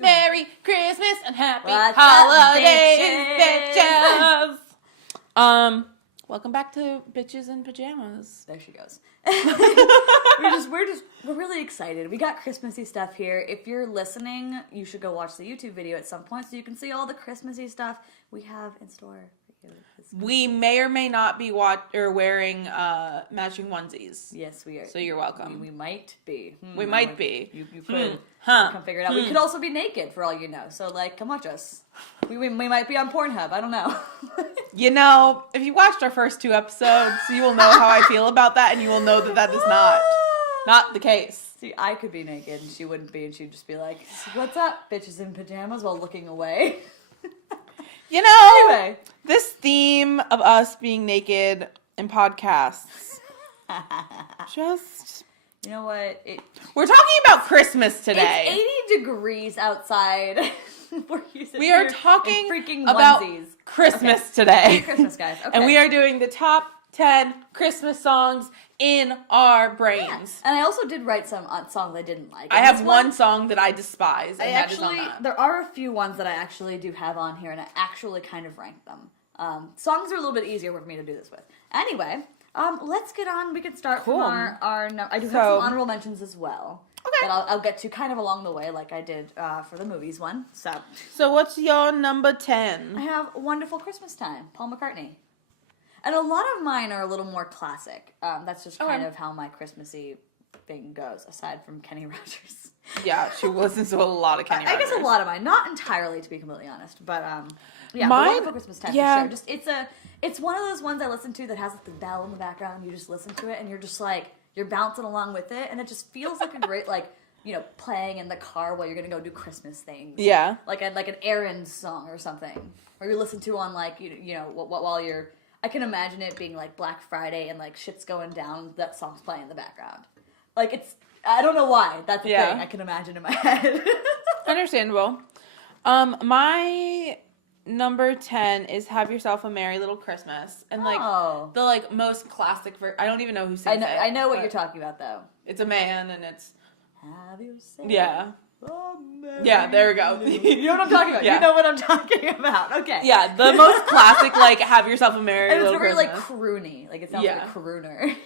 Merry Christmas and happy What's holidays, up, bitches. Welcome back to Bitches in Pajamas. There she goes. We're really excited. We got Christmassy stuff here. If you're listening, you should go watch the YouTube video at some point so you can see all the Christmassy stuff we have in store for you. We may or may not be wearing matching onesies. Yes, we are. So you're welcome. We might be. We might be. You could come figure it out. We could also be naked for all you know. So come watch us. We might be on Pornhub. I don't know. You know, if you watched our first 2 episodes, you will know how I feel about that, and you will know that that is not the case. See, I could be naked, and she wouldn't be, and she'd just be like, "What's up, bitches in pajamas?" while looking away. You know, Anyway. This theme of us being naked in podcasts, just... You know what? We're talking about Christmas today. It's 80 degrees outside. We are talking freaking about onesies. Christmas today. Christmas, guys. Okay. And we are doing the top 10 Christmas songs in our brains. Yeah. And I also did write some songs I didn't like. I have one song that I despise, and that is on that. There are a few ones that I actually do have on here, and I actually kind of ranked them. Songs are a little bit easier for me to do this with. Anyway, let's get on. We can start from our I do have some honorable mentions as well. Okay. That I'll get to kind of along the way, like I did for the movies one. So what's your number 10? I have Wonderful Christmas Time, Paul McCartney. And a lot of mine are a little more classic. That's just kind of how my Christmassy thing goes, aside from Kenny Rogers. Yeah, she listens to a lot of Kenny Rogers. I guess a lot of mine. Not entirely, to be completely honest. But, mine, Wonderful Christmas Time, for sure. Just, it's one of those ones I listen to that has the bell in the background. You just listen to it, and you're just you're bouncing along with it. And it just feels like a great, playing in the car while you're going to go do Christmas things. Yeah. Like an errand song or something. Or you listen to on, while you're... I can imagine it being Black Friday and shit's going down. That song's playing in the background. I don't know why. That's a thing I can imagine in my head. Understandable. My number 10 is Have Yourself a Merry Little Christmas. And the most classic I don't even know who sings it. I know what you're talking about though. It's a man and it's Have Yourself. Yeah. Oh, yeah, there we go. You know what I'm talking about. Yeah. You know what I'm talking about. Okay. Yeah, the most classic, Have Yourself a Merry Little Christmas. And it's very, croony. It sounds like a crooner.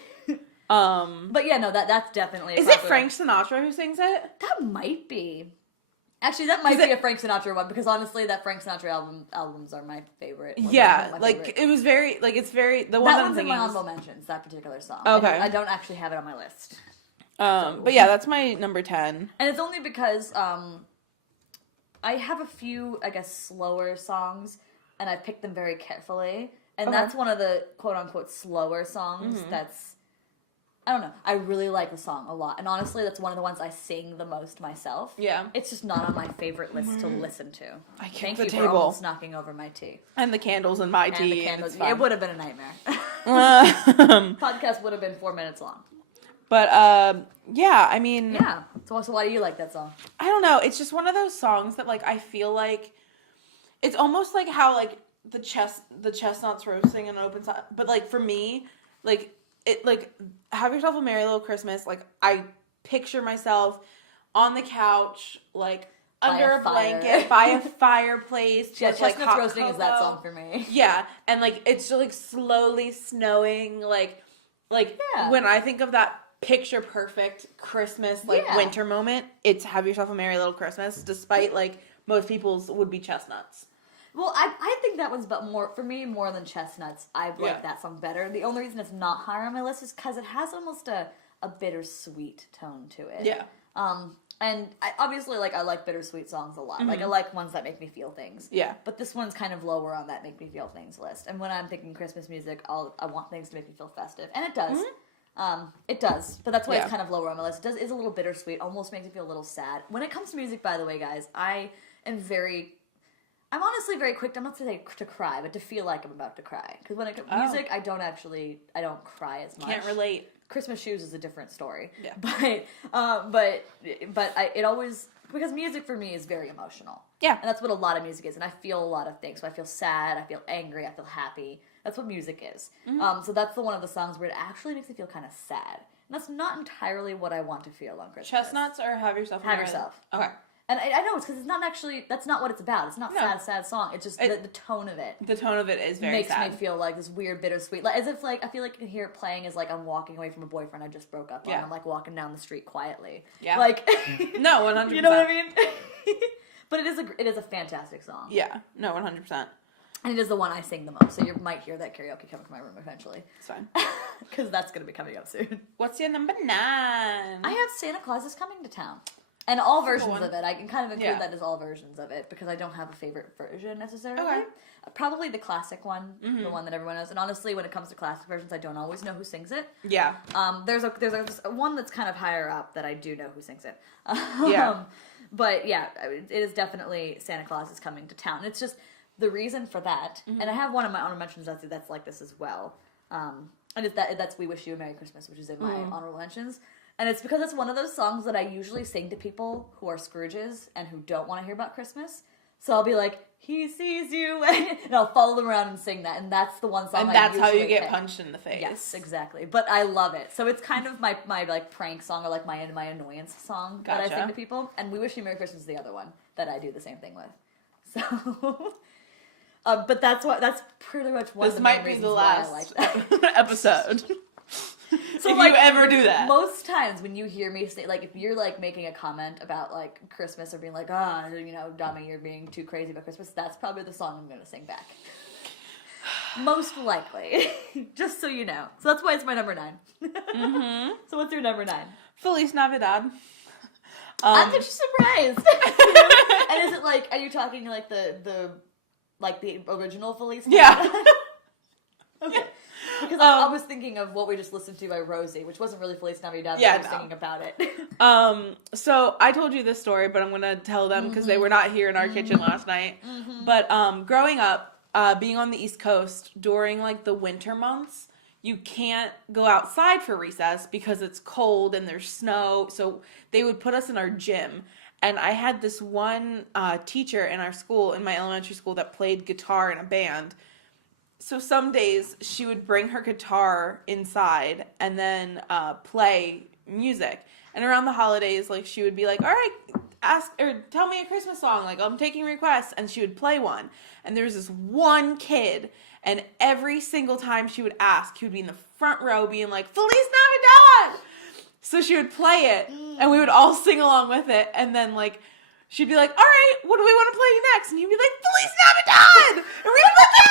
But yeah, no, that's definitely... Is it Frank Sinatra who sings it? That might be. Actually, that might be a Frank Sinatra one, because honestly, that Frank Sinatra albums are my favorite. Yeah, it was very, it's very... The one that one's in my honorable mentions, that particular song. Okay. I don't actually have it on my list. But yeah, that's my number 10. And it's only because I have a few, I guess, slower songs, and I picked them very carefully. And that's one of the quote-unquote slower songs that's... I don't know. I really like the song a lot. And honestly, that's one of the ones I sing the most myself. Yeah. It's just not on my favorite list to listen to. I kicked Thank the you table. for almost knocking over my tea. And the candles in my tea. And the candles. It would have been a nightmare. Podcast would have been 4 minutes long. But, yeah, I mean... Yeah. So why do you like that song? I don't know. It's just one of those songs that, I feel like... It's almost like how, the chestnuts roasting in an open side. But, for me, Have Yourself a Merry Little Christmas, I picture myself on the couch, under a blanket, by a fireplace. Yeah, with, chestnuts hot roasting cocoa. is that song for me. Yeah, and, it's just, slowly snowing, when I think of that picture-perfect Christmas, winter moment, it's Have Yourself a Merry Little Christmas, despite, most people's would be chestnuts. Well, I think that one's more than Chestnuts. I like that song better. The only reason it's not higher on my list is because it has almost a bittersweet tone to it. Yeah. And obviously, I like bittersweet songs a lot. I like ones that make me feel things. Yeah. But this one's kind of lower on that make me feel things list. And when I'm thinking Christmas music, I want things to make me feel festive. And it does. It does. But that's why it's kind of lower on my list. It is a little bittersweet. Almost makes me feel a little sad. When it comes to music, by the way, guys, I'm honestly very quick, I'm not to say to cry, but to feel like I'm about to cry. Because when it comes to music, I don't cry as much. Can't relate. Christmas Shoes is a different story. Yeah. It always, because music for me is very emotional. Yeah. And that's what a lot of music is. And I feel a lot of things. So I feel sad, I feel angry, I feel happy. That's what music is. So that's one of the songs where it actually makes me feel kind of sad. And that's not entirely what I want to feel on Christmas. Chestnuts or Have Yourself a Have Merry Yourself. Okay. And I know it's because it's not actually, that's not what it's about. It's not sad song. It's just the tone of it. The tone of it is very sad. Makes me feel like this weird bittersweet, like as if like I feel like I can hear it playing as like I'm walking away from a boyfriend I just broke up on. I'm like walking down the street quietly. Yeah. Like no, 100%. You know what I mean? But it is a fantastic song. Yeah. No, 100%. And it is the one I sing the most, so you might hear that karaoke coming from my room eventually. It's fine. Because that's going to be coming up soon. What's your number 9? I have Santa Claus is Coming to Town. And all versions of it. I can kind of include that as all versions of it, because I don't have a favorite version necessarily. Okay. Probably the classic one, the one that everyone knows. And honestly, when it comes to classic versions, I don't always know who sings it. Yeah. There's a one that's kind of higher up that I do know who sings it. But yeah, it is definitely Santa Claus is Coming to Town. It's just the reason for that, and I have one of my honorable mentions that's like this as well. And that's We Wish You a Merry Christmas, which is in my honorable mentions. And it's because it's one of those songs that I usually sing to people who are Scrooges and who don't want to hear about Christmas. So I'll be like, he sees you, and I'll follow them around and sing that. And that's the one song. And that's how you get punched in the face. Yes, exactly. But I love it. So it's kind of my like prank song, or like my annoyance song that I sing to people. And We Wish You a Merry Christmas is the other one that I do the same thing with. So. But that's pretty much one of the main reasons why I like that episode. So if like, you ever do that. Most times when you hear me say, like, if you're like making a comment about like Christmas or being like, Domi, you're being too crazy about Christmas, that's probably the song I'm going to sing back. Most likely. Just so you know. So that's why it's my number 9. Mm-hmm. So what's your number 9? Feliz Navidad. I'm just surprised. And is it like, are you talking like the original Feliz Navidad? Yeah. Okay. Because I was thinking of what we just listened to by Rosie, which wasn't really Feliz Navidad, but I was thinking about it. So I told you this story, but I'm going to tell them because they were not here in our kitchen last night. Mm-hmm. But growing up, being on the East Coast during like the winter months, you can't go outside for recess because it's cold and there's snow. So they would put us in our gym. And I had this one teacher in our school, in my elementary school, that played guitar in a band. So some days she would bring her guitar inside and then play music. And around the holidays, like, she would be like, all right, tell me a Christmas song. Like, I'm taking requests. And she would play one. And there was this one kid, and every single time she would ask, he would be in the front row being like, Feliz Navidad! So she would play it, and we would all sing along with it. And then, like, she'd be like, all right, what do we want to play next? And he'd be like, Feliz Navidad! And we would be like, yay!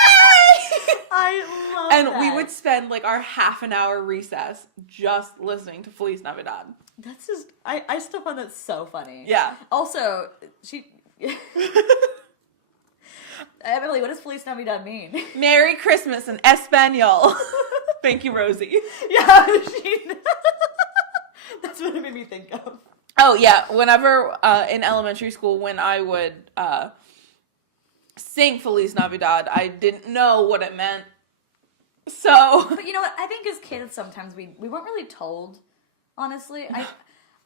I love and we would spend like our half an hour recess just listening to Feliz Navidad. That's just, I still find that so funny. Yeah. Also, Emily, what does Feliz Navidad mean? Merry Christmas in Espanol. Thank you, Rosie. Yeah, that's what it made me think of. Oh, yeah. Whenever in elementary school, when I would sing Feliz Navidad, I didn't know what it meant. So. But you know what? I think as kids, sometimes we weren't really told, honestly.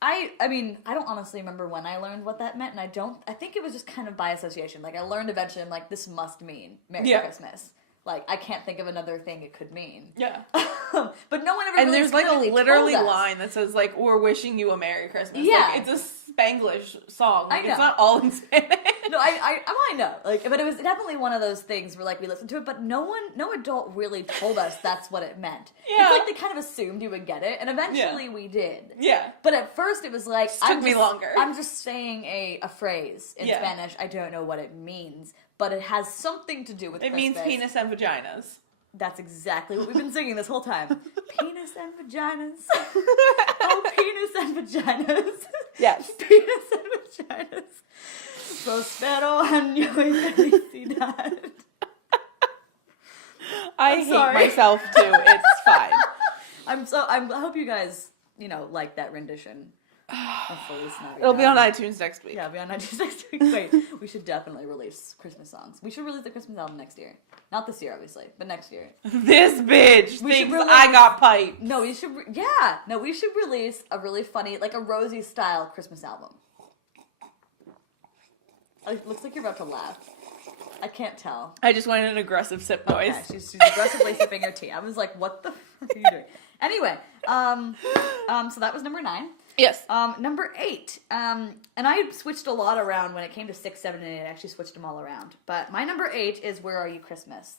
I mean, I don't honestly remember when I learned what that meant, and I think it was just kind of by association. Like, I learned eventually, I'm like, this must mean Merry Christmas. Like, I can't think of another thing it could mean. Yeah. But no one ever and really there's like a literally line that says like, we're wishing you a Merry Christmas. Yeah. Like, it's a Spanglish song. Like, it's not all in Spanish. No, I know. Like, but it was definitely one of those things where like we listened to it, but no adult really told us that's what it meant. Yeah. It's like they kind of assumed you would get it, and eventually we did. Yeah. But at first it was like, took me longer. I'm just saying a phrase in Spanish. I don't know what it means, but it has something to do with Christmas. It means penis and vaginas. That's exactly what we've been singing this whole time. Penis and vaginas. Oh, penis and vaginas. Yes. Penis and vaginas. Prospero año y felicidad. I hate myself too. It's fine. I hope you guys, like that rendition. It'll be on iTunes next week. Yeah, it'll be on iTunes next week. Wait, we should definitely release Christmas songs. We should release the Christmas album next year. Not this year, obviously, but next year. This bitch thinks I got piped. No, we should. We should release a really funny, like a Rosie style Christmas album. It looks like you're about to laugh. I can't tell. I just wanted an aggressive sip noise. Okay, she's aggressively sipping her tea. I was like, what the fuck are you doing? Anyway, so that was number 9. Yes. Number 8. And I switched a lot around when it came to 6, 7, and 8. I actually switched them all around. But my number 8 is Where Are You Christmas?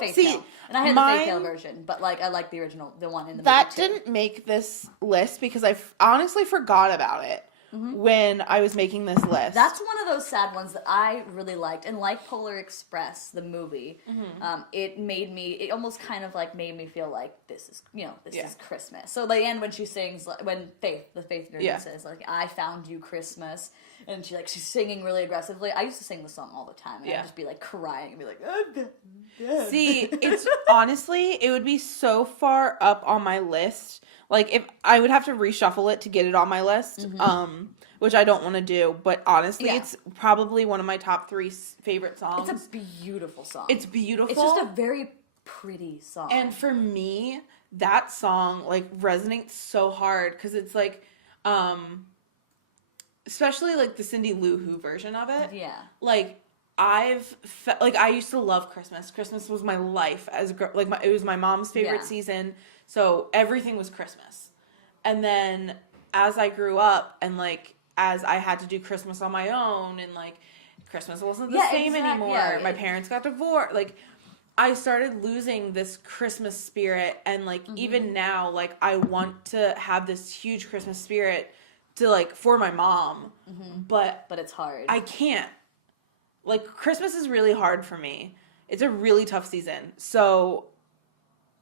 Faith Hill. And I had the Faith Hill version, but like I like the original, the one in the movie That too. didn't make this list because I honestly forgot about it. When I was making this list. That's one of those sad ones that I really liked. And like Polar Express, the movie, it almost kind of like made me feel like this is Christmas. So the end when she sings, when the Faith version says like, I found you Christmas. And she's singing really aggressively. I used to sing the song all the time. And I'd just be like crying and be like, oh, God. See, it's honestly, it would be so far up on my list. Like, if I would have to reshuffle it to get it on my list, which I don't want to do. But honestly, it's probably one of my top 3 favorite songs. It's a beautiful song. It's beautiful. It's just a very pretty song. And for me, that song, like, resonates so hard. Because it's, like, especially, like, the Cindy Lou Who version of it. Yeah. Like, I used to love Christmas. Christmas was my life. It was my mom's favorite season. So everything was Christmas. And then as I grew up and like as I had to do Christmas on my own and like Christmas wasn't the same anymore. Yeah, my parents got divorced. Like I started losing this Christmas spirit and like even now like I want to have this huge Christmas spirit to like for my mom. But it's hard. I can't. Like Christmas is really hard for me. It's a really tough season. So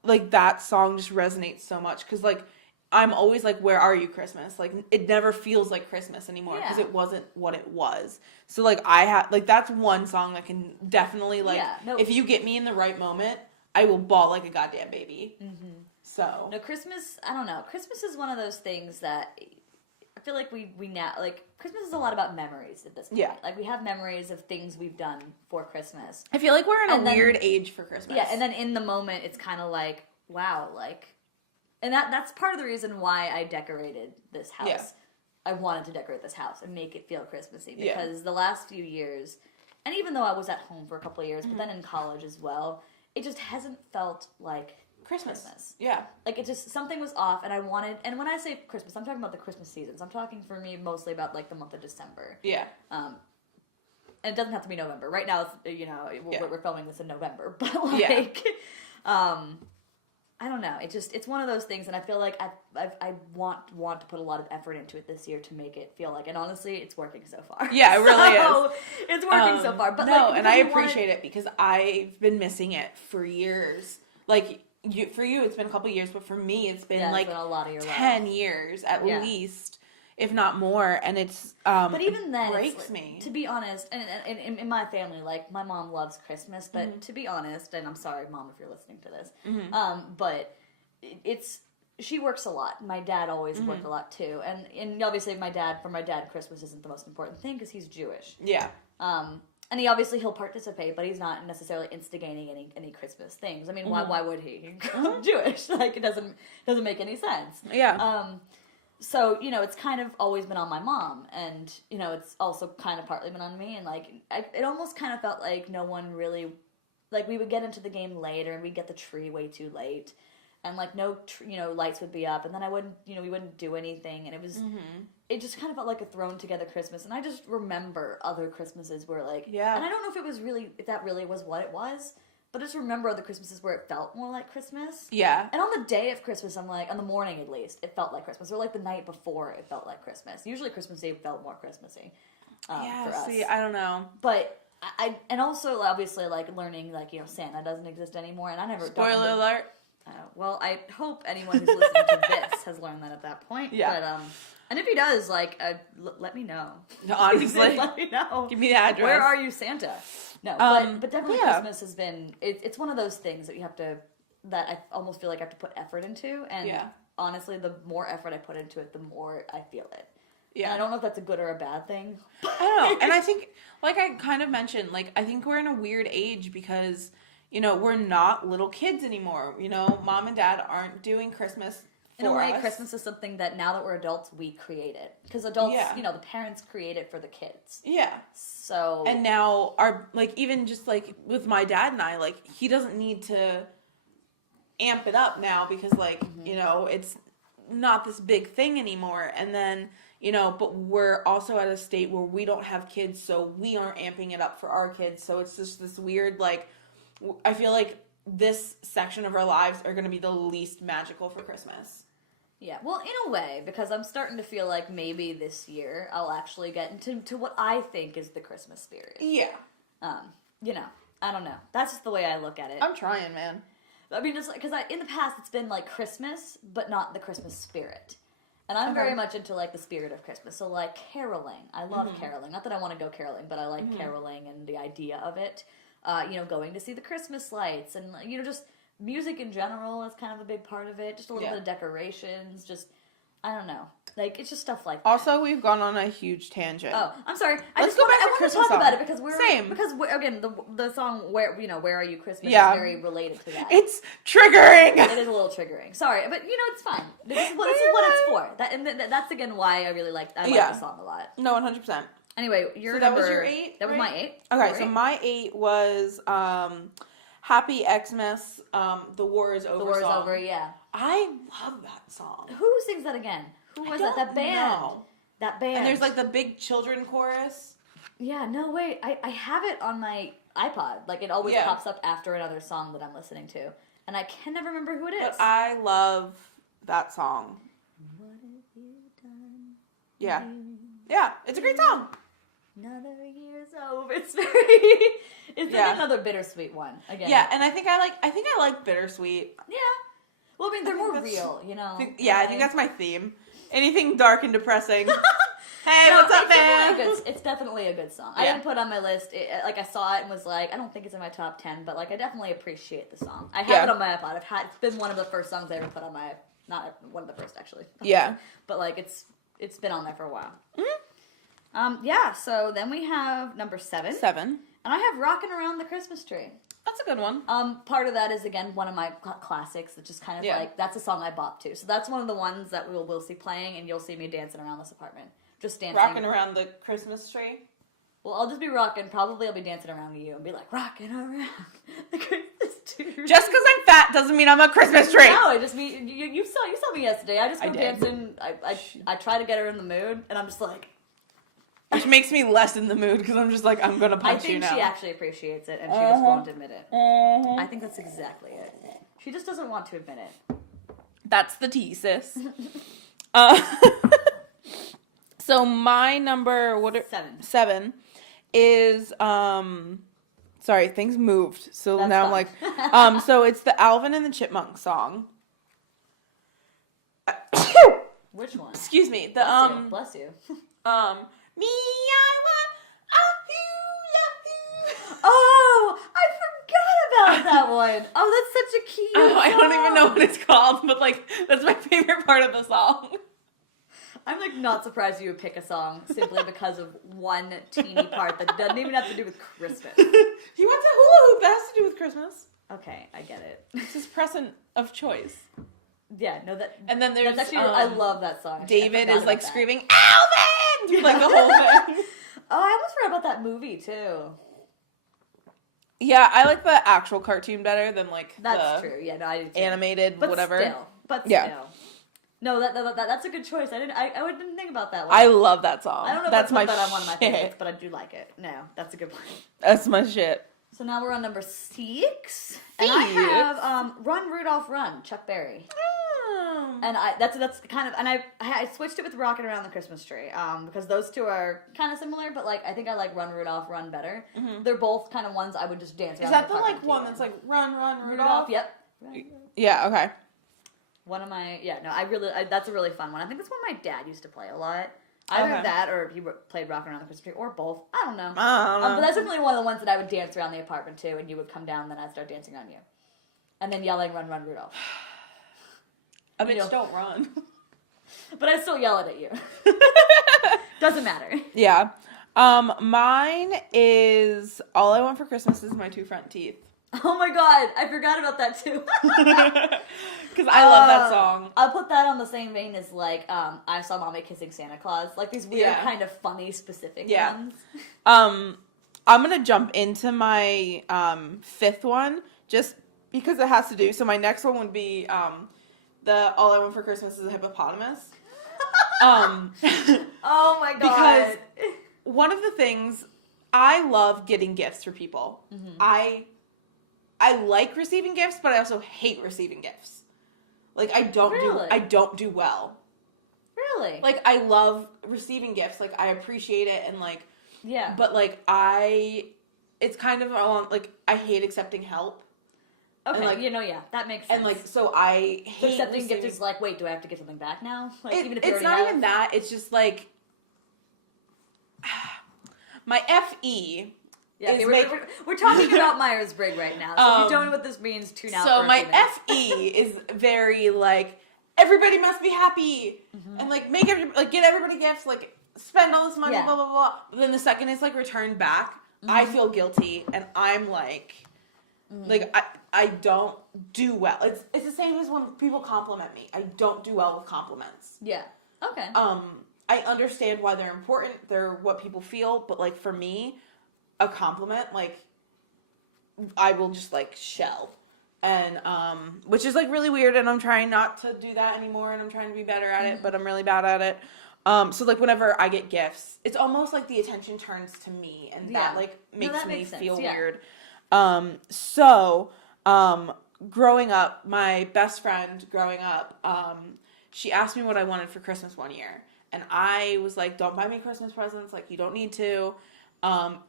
like that song just resonates so much because like I'm always like, where are you Christmas? Like it never feels like Christmas anymore because it wasn't what it was. So like that's one song that can definitely like if you get me in the right moment, I will bawl like a goddamn baby. So no, Christmas, I don't know. Christmas is one of those things that I feel like we now like Christmas is a lot about memories at this point. Yeah. Like we have memories of things we've done for Christmas. I feel like we're in a weird age for Christmas. Yeah, and then in the moment it's kind of like, wow, like, and that's part of the reason why I decorated this house. Yeah. I wanted to decorate this house and make it feel Christmassy because the last few years, and even though I was at home for a couple of years, but then in college as well, it just hasn't felt like Christmas. Yeah. Like it just, something was off and I wanted, and when I say Christmas, I'm talking about the Christmas seasons. I'm talking for me mostly about like the month of December. Yeah. And it doesn't have to be November. Right now, it's, we're filming this in November, but like, I don't know. It's one of those things, and I feel like I want to put a lot of effort into it this year to make it feel like, and honestly, it's working so far. Yeah, it really is. It's working so far. But no, and I appreciate it because I've been missing it for years. Like for you, it's been a couple years, but for me, it's been like a lot of your 10 years at least, if not more. And it's but even then, breaks me. To be honest, and in my family, like my mom loves Christmas, but to be honest, and I'm sorry, Mom, if you're listening to this, but she works a lot. My dad always worked a lot too, and obviously for my dad, Christmas isn't the most important thing because he's Jewish. Yeah. And he'll participate, but he's not necessarily instigating any Christmas things. I mean, why would he? He's Jewish. Like it doesn't make any sense. Yeah. So, it's kind of always been on my mom, and, it's also kind of partly been on me, and, like, it almost kind of felt like no one really, like, we would get into the game later, and we'd get the tree way too late, and, like, no, lights would be up, and then we wouldn't do anything, and it was, it just kind of felt like a thrown together Christmas, and I just remember other Christmases where, like, and I don't know if that really was what it was, but just remember other Christmases where it felt more like Christmas. Yeah. And on the day of Christmas, I'm like, on the morning at least, it felt like Christmas. Or like the night before, it felt like Christmas. Usually Christmas Eve felt more Christmassy for us. See, I don't know. But, and also, obviously, like, learning, like, Santa doesn't exist anymore. And I never... Spoiler alert. Well, I hope anyone who's listening to this has learned that at that point. Yeah. But, and if he does, like, let me know. Honestly. Let me know. Give me the address. Where are you, Santa? No, but definitely Christmas has been, it's one of those things that I almost feel like I have to put effort into, and honestly, the more effort I put into it, the more I feel it. Yeah. And I don't know if that's a good or a bad thing. I don't know, and I think, like I kind of mentioned, like, I think we're in a weird age because, we're not little kids anymore. Mom and Dad aren't doing Christmas in a way, Christmas is something that now that we're adults, we create it. Because adults, the parents create it for the kids. Yeah. So. And now, even just, like, with my dad and I, like, he doesn't need to amp it up now because, like, it's, not this big thing anymore. And then, you know, but we're also at a state where we don't have kids, so we aren't amping it up for our kids. So it's just this weird, like, I feel like this section of our lives are going to be the least magical for Christmas. Yeah, well, in a way, because I'm starting to feel like maybe this year I'll actually get into what I think is the Christmas spirit. Yeah. You know, I don't know. That's just the way I look at it. I'm trying, man. I mean, just because in the past it's been like Christmas, but not the Christmas spirit. And I'm very much into like the spirit of Christmas. So like caroling. I love caroling. Not that I want to go caroling, but I like caroling and the idea of it. You know, going to see the Christmas lights and, you know, just music in general is kind of a big part of it. Just a little bit of decorations. Just, I don't know. Like, it's just stuff like that. Also, we've gone on a huge tangent. Oh, I'm sorry. Let's go back to I want to talk about it because again, the song Where Are You Christmas is very related to that. It's triggering. It is a little triggering. Sorry, but you know it's fine. This is what it's for. That's again why I really like the song a lot. No, 100%. Anyway, that was your 8. That was my 8. Okay, so my 8 was Happy Xmas. The War Is Over. The War Is Over. Yeah. I love that song. Who sings that again? Who was that? That band. Know. That band. And there's like the big children chorus. Yeah, no, wait. I have it on my iPod. Like, it always pops up after another song that I'm listening to. And I can never remember who it is. But I love that song. What have you done? Yeah. Yeah, it's a great song. Another year's over. It's like another bittersweet one. Again. Yeah, and I think I like bittersweet. Yeah. Well, I mean, they're more real, you know? I think that's my theme. Anything dark and depressing. Hey, what's up, man? It's definitely a good song. I didn't put it on my list. I saw it and was like, I don't think it's in my top 10, but like, I definitely appreciate the song. I have it on my iPod. It's been one of the first songs I ever put on my, not one of the first actually. Yeah. But like, it's been on there for a while. Mm-hmm. So then we have number 7. 7. And I have Rockin' Around the Christmas Tree. That's a good one. Part of that is, again, one of my classics that just kind of like, that's a song I bop to. So that's one of the ones that we'll see playing, and you'll see me dancing around this apartment. Just dancing. Rocking around the Christmas tree? Well, I'll just be rocking. Probably I'll be dancing around you and be like, rocking around the Christmas tree. Just because I'm fat doesn't mean I'm a Christmas tree. No, I just mean, you saw me yesterday. I just go dancing. I try to get her in the mood, and I'm just like... Which makes me less in the mood because I'm just like, I'm going to punch you now. I think she actually appreciates it and she just won't admit it. I think that's exactly it. She just doesn't want to admit it. That's the tea, sis. So my number 7 is sorry, things moved. So that's now fine. I'm like so it's the Alvin and the Chipmunks song. Which one? Excuse me. Bless you. Me, I want a hula. Oh, I forgot about that one. Oh, that's such a cute song. I don't even know what it's called, but like that's my favorite part of the song. I'm like not surprised you would pick a song simply because of one teeny part that doesn't even have to do with Christmas. He wants a hula hoop. That has to do with Christmas. Okay, I get it. It's his present of choice. Yeah, no, that. And then there's that's actually I love that song. David is like screaming Alvin through like the whole thing. Oh, I almost forgot about that movie too. Yeah, I like the actual cartoon better than like that's true. Yeah, no, I do too. Animated, but whatever. Still. No, that's a good choice. I didn't think about that one. I love that song. I don't know if that's I put that on one of my favorites, but I do like it. No, that's a good one. That's my shit. So now we're on number 6. And I have Run Rudolph Run, Chuck Berry. Oh. And that's kind of, and I switched it with Rockin' Around the Christmas Tree, because those two are kind of similar, but like I think I like Run Rudolph Run better. Mm-hmm. They're both kind of ones I would just dance around. Is that the like one that's like Run Rudolph? Yep. Yeah. Okay. One of my that's a really fun one. I think that's one my dad used to play a lot. Either that or he played Rockin' Around the Christmas Tree, or both. I don't know. But that's definitely one of the ones that I would dance around the apartment to, and you would come down, and then I'd start dancing on you. And then yelling, Run, Run, Rudolph. A bitch don't run. But I still yell it at you. Doesn't matter. Yeah. Mine is All I Want for Christmas Is My 2 Front Teeth. Oh my god, I forgot about that too. Because I love that song. I'll put that on the same vein as like I Saw Mommy Kissing Santa Claus. Like these weird kind of funny specific ones. I'm gonna jump into my 5th one just because it has to do. So my next one would be the All I Want for Christmas is a Hippopotamus. Oh my god. Because one of the things, I love getting gifts for people. Mm-hmm. I like receiving gifts, but I also hate receiving gifts. Like, I don't do well. Really? Like, I love receiving gifts. Like, I appreciate it, and, like... Yeah. But, like, it's kind of, like, I hate accepting help. Okay, and, like, yeah, that makes sense. And, like, so I hate accepting gifts is like, wait, do I have to give something back now? Like, even if it's not even that. It's just, like... My FE... Yeah, okay, we're talking about Myers-Briggs right now. So if you don't know what this means, tune out. So my FE is very like, everybody must be happy, mm-hmm. and like get everybody gifts, like spend all this money, blah blah blah. But then the second it's like returned back, mm-hmm. I feel guilty, and I'm like, mm-hmm. like I don't do well. It's the same as when people compliment me. I don't do well with compliments. Yeah. Okay. I understand why they're important. They're what people feel, but like for me, a compliment, like, I will just, like, shell. And, which is, like, really weird, and I'm trying not to do that anymore, and I'm trying to be better at it, but I'm really bad at it. So, like, whenever I get gifts, it's almost like the attention turns to me, and that, like, makes me feel weird. Growing up, my best friend growing up, she asked me what I wanted for Christmas one year, and I was like, don't buy me Christmas presents, like, you don't need to.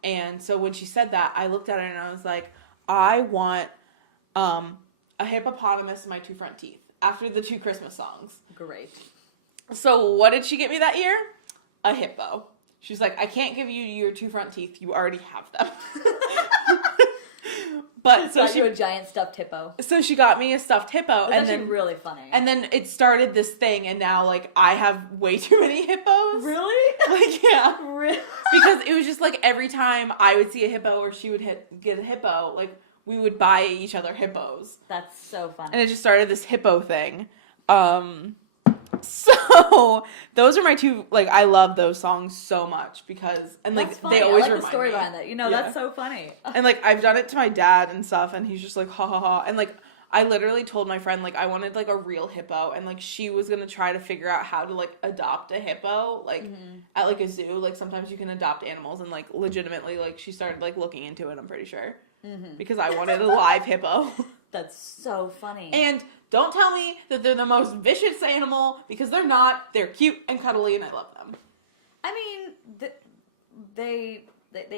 And so when she said that, I looked at her and I was like, I want, a hippopotamus in my 2 front teeth after the 2 Christmas songs. Great. So what did she get me that year? A hippo. She's like, I can't give you your 2 front teeth. You already have them. But so she got you a giant stuffed hippo. So she got me a stuffed hippo. That's actually really funny. And then it started this thing, and now, like, I have way too many hippos. Really? Like, yeah. Really? Because it was just, like, every time I would see a hippo or she would get a hippo, like, we would buy each other hippos. That's so funny. And it just started this hippo thing. So those are my 2, like, I love those songs so much because, and like, they always remind me. I like the story behind that. That's so funny. And like, I've done it to my dad and stuff, and he's just like, ha ha ha. And like, I literally told my friend, like, I wanted like a real hippo, and like, she was gonna try to figure out how to like adopt a hippo, like, mm-hmm. at like a zoo. Like, sometimes you can adopt animals, and like, legitimately, like, she started like looking into it, I'm pretty sure. Mm-hmm. Because I wanted a live hippo. That's so funny. And don't tell me that they're the most vicious animal, because they're not. They're cute and cuddly, and I love them. I mean, they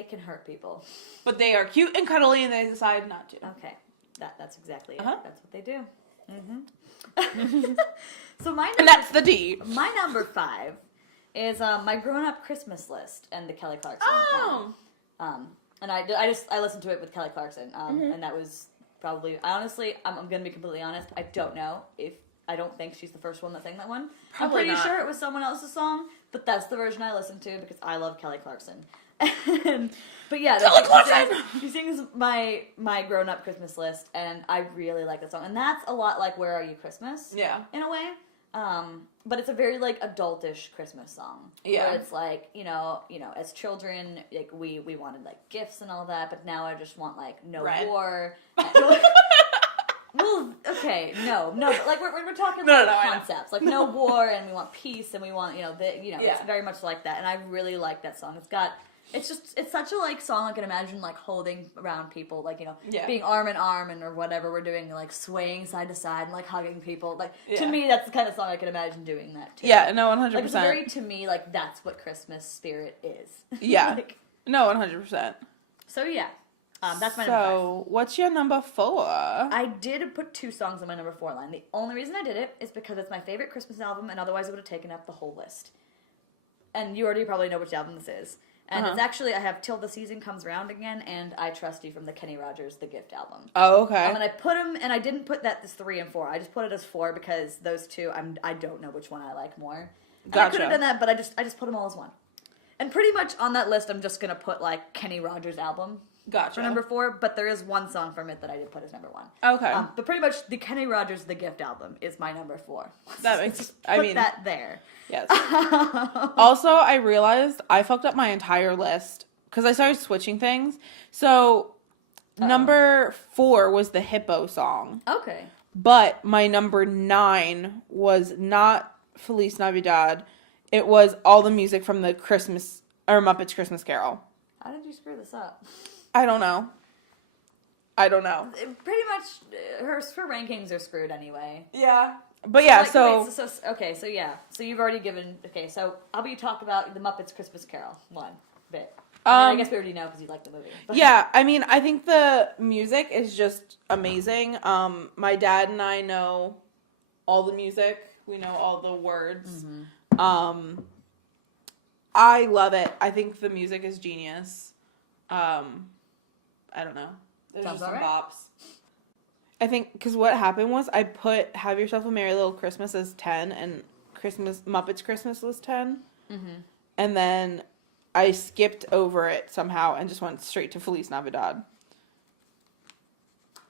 can hurt people. But they are cute and cuddly, and they decide not to. Okay. That's exactly it. That's what they do. Mm-hmm. So and that's the D. My number 5 is my grown-up Christmas list and the Kelly Clarkson. Oh. And I listened to it with Kelly Clarkson, mm-hmm. and that was probably, honestly, I'm going to be completely honest, I don't think she's the first one that sang that one. Probably I'm pretty not. sure it was someone else's song, but that's the version I listened to because I love Kelly Clarkson. But yeah, Kelly Clarkson! She sings my grown-up Christmas list, and I really like that song. And that's a lot like Where Are You Christmas? Yeah. In a way. But it's a very, like, adultish Christmas song. Yeah. Where it's like, as children, like, we wanted, like, gifts and all that, but now I just want, like, no war. Well, okay, no, but, like, we're talking concepts. Like, no war, and we want peace, and we want, it's very much like that. And I really like that song. It's such a, like, song I can imagine, like, holding around people, like, being arm in arm or whatever we're doing, like, swaying side to side and, like, hugging people. Like, to me, that's the kind of song I can imagine doing that, too. Yeah, no, 100%. Like, it's very, to me, like, that's what Christmas spirit is. Yeah. Like, no, 100%. So, yeah. That's my number 5. So, what's your number 4? I did put 2 songs on my number 4 line. The only reason I did it is because it's my favorite Christmas album, and otherwise I would have taken up the whole list. And you already probably know which album this is. And it's actually, I have Till the Season Comes Round Again and I Trust You from the Kenny Rogers The Gift album. Oh, okay. And then I put them, and I didn't put that as 3 and 4. I just put it as 4 because those 2, I don't know which one I like more. And gotcha. I could have done that, but I just put them all as 1. And pretty much on that list, I'm just going to put, like, Kenny Rogers album. Gotcha. For number 4, but there is one song from it that I did put as number 1. Okay. But pretty much the Kenny Rogers The Gift album is my number 4. That makes, put that there. Yes. Also, I realized I fucked up my entire list because I started switching things. So, number 4 was the Hippo song. Okay. But my number 9 was not Feliz Navidad. It was all the music from the Christmas, or Muppets Christmas Carol. How did you screw this up? I don't know. Pretty much, her rankings are screwed anyway. Yeah. But yeah, so you've already given, so how about you talk about the Muppets Christmas Carol one bit? I guess we already know because you like the movie. But. Yeah, I mean, I think the music is just amazing. My dad and I know all the music. We know all the words. Mm-hmm. I love it. I think the music is genius. I don't know. There's just some bops. I think, because what happened was I put Have Yourself a Merry Little Christmas as 10, and Muppets Christmas was 10. Mm-hmm. And then I skipped over it somehow and just went straight to Feliz Navidad.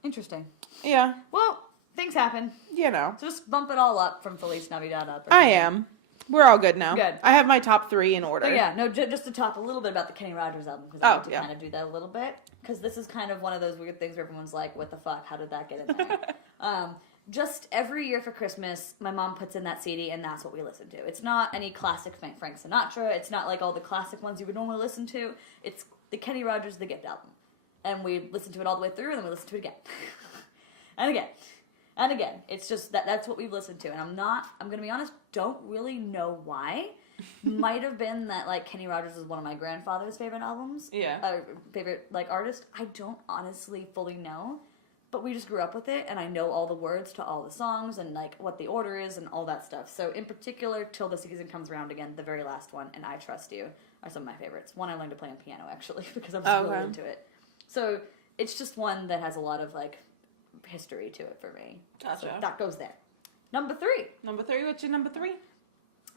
Interesting. Yeah. Well, things happen. You know. So just bump it all up from Feliz Navidad up. I am. We're all good now. Good. I have my top 3 in order. But yeah, no, just to talk a little bit about the Kenny Rogers album, because I need to kind of do that a little bit. Because this is kind of one of those weird things where everyone's like, what the fuck, how did that get in there? Just every year for Christmas, my mom puts in that CD, and that's what we listen to. It's not any classic Frank Sinatra. It's not like all the classic ones you would normally listen to. It's the Kenny Rogers The Gift album. And we listen to it all the way through, and then we listen to it again. And again. And again. It's just that's what we've listened to. And I'm going to be honest, don't really know why. Might have been that, like, Kenny Rogers is one of my grandfather's favorite albums. Yeah. Favorite, like, artist. I don't honestly fully know. But we just grew up with it, and I know all the words to all the songs, and, like, what the order is, and all that stuff. So, in particular, Till the Season Comes Around Again, the very last one, and I Trust You are some of my favorites. One I learned to play on piano, actually, because I was really into it. So, it's just one that has a lot of, like, history to it for me. Gotcha. So that goes there. Number 3. What's your number 3?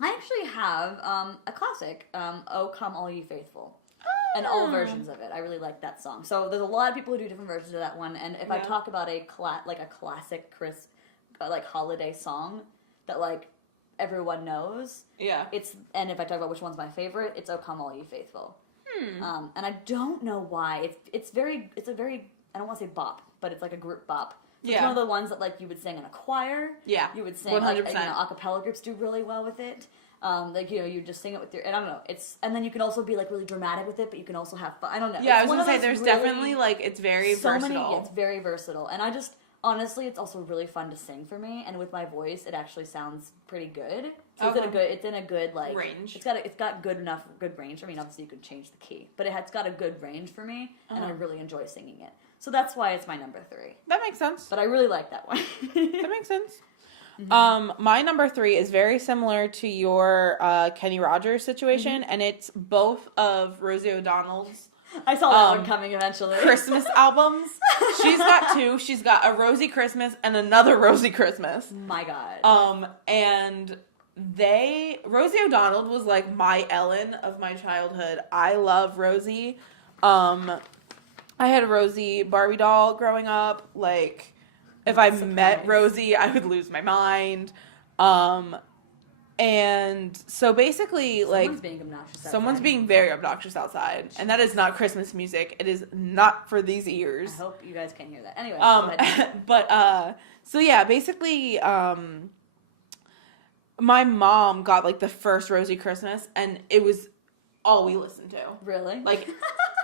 I actually have a classic, Oh Come All Ye Faithful. And all versions of it. I really like that song. So there's a lot of people who do different versions of that one. And if I talk about a classic holiday song that, like, everyone knows. Yeah. And if I talk about which one's my favorite, it's Oh Come All Ye Faithful. And I don't know why. It's a very, I don't want to say bop, but it's like a group bop. So it's one of the ones that, like, you would sing in a choir. Yeah. You would sing, 100%. Like, a cappella groups do really well with it. Like, you know, you just sing it with your, and I don't know, and then you can also be, like, really dramatic with it, but you can also have fun. I don't know. Yeah, I was going to say, there's really, definitely, like, it's very versatile. It's very versatile. And I just, honestly, it's also really fun to sing for me, and with my voice, it actually sounds pretty good. So it's in a good, like, range. It's got good range. I mean, obviously you could change the key, but it's got a good range for me, and I really enjoy singing it. So that's why it's my number 3. That makes sense. But I really like that one. That makes sense. Mm-hmm. My number 3 is very similar to your Kenny Rogers situation, and it's both of Rosie O'Donnell's. I saw that one coming eventually. Christmas albums. She's got 2. She's got a Rosie Christmas and another Rosie Christmas. My God. And Rosie O'Donnell was like my Ellen of my childhood. I love Rosie. I had a Rosie Barbie doll growing up. Like, if I met Rosie, I would lose my mind. And so basically, someone's being very obnoxious outside. And that is not Christmas music. It is not for these ears. I hope you guys can hear that. Anyway, go ahead. But, so yeah, basically, my mom got, like, the first Rosie Christmas, and it was all we listened to. Really? Like,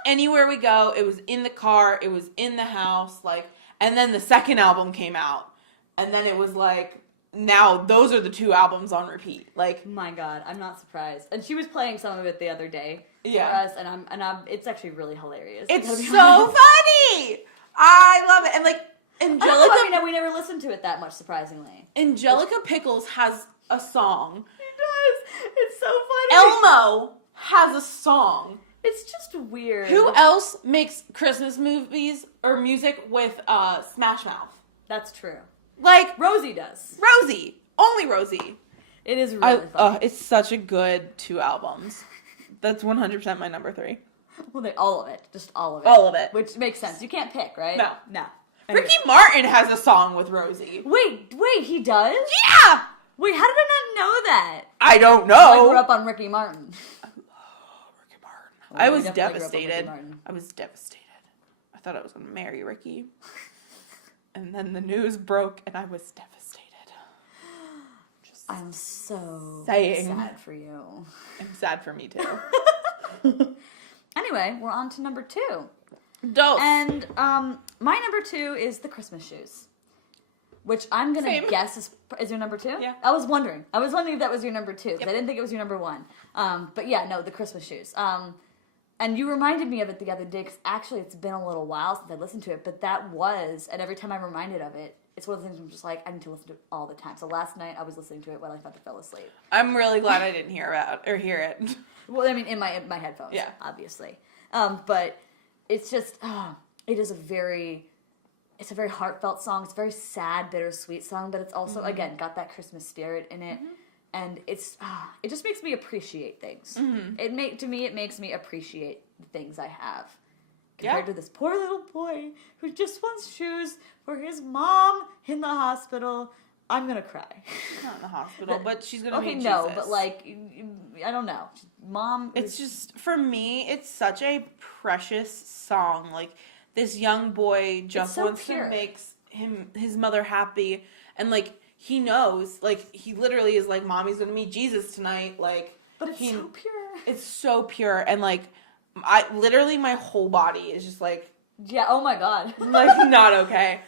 anywhere we go, it was in the car, it was in the house, like, and then the second album came out, and then it was like, now those are the 2 albums on repeat. Like, my God, I'm not surprised. And she was playing some of it the other day for us, and I'm it's actually really hilarious. It's so funny. I love it. And, like, Angelica, we never listened to it that much, surprisingly. Angelica Pickles has a song. She does. It's so funny. Elmo has a song. It's just weird. Who else makes Christmas movies or music with Smash Mouth? That's true. Like, Rosie does. Rosie. Only Rosie. It is really funny. It's such a good 2 albums. That's 100% my number 3. Well, all of it. Just all of it. All of it. Which makes sense. You can't pick, right? No. Anyway. Ricky Martin has a song with Rosie. Wait, he does? Yeah! Wait, how did I not know that? I don't know. I grew up on Ricky Martin. I was devastated. I thought I was going to marry Ricky. And then the news broke, and I was devastated. I'm so saying. sad for you. I'm sad for me, too. Anyway, we're on to number 2. Dos. And my number 2 is the Christmas shoes. Which I'm going to guess is your number 2? Yeah. I was wondering if that was your number 2, because Yep. I didn't think it was your number 1. But yeah, no, the Christmas shoes. And you reminded me of it the other day, because actually it's been a little while since I listened to it, but that was, and every time I'm reminded of it, it's one of the things I'm just like, I need to listen to it all the time. So last night I was listening to it while I thought I fell asleep. I'm really glad I didn't hear it. Well, I mean, in my headphones, yeah, obviously. But it's just, it's a very heartfelt song. It's a very sad, bittersweet song, but it's also, again, got that Christmas spirit in it. And it just makes me appreciate things. It makes me appreciate the things I have. Compared to this poor little boy who just wants shoes for his mom in the hospital. I'm gonna cry. Not in the hospital, but she's gonna meet Jesus. Okay, no, but like, I don't know. Mom. It's just, for me, it's such a precious song. Like, this young boy just wants to make his mother happy, and like, he knows, like, he literally is like, Mommy's gonna meet Jesus tonight, like. But it's so pure. It's so pure, and like, literally my whole body is just like. Yeah, oh my God. Like, not okay.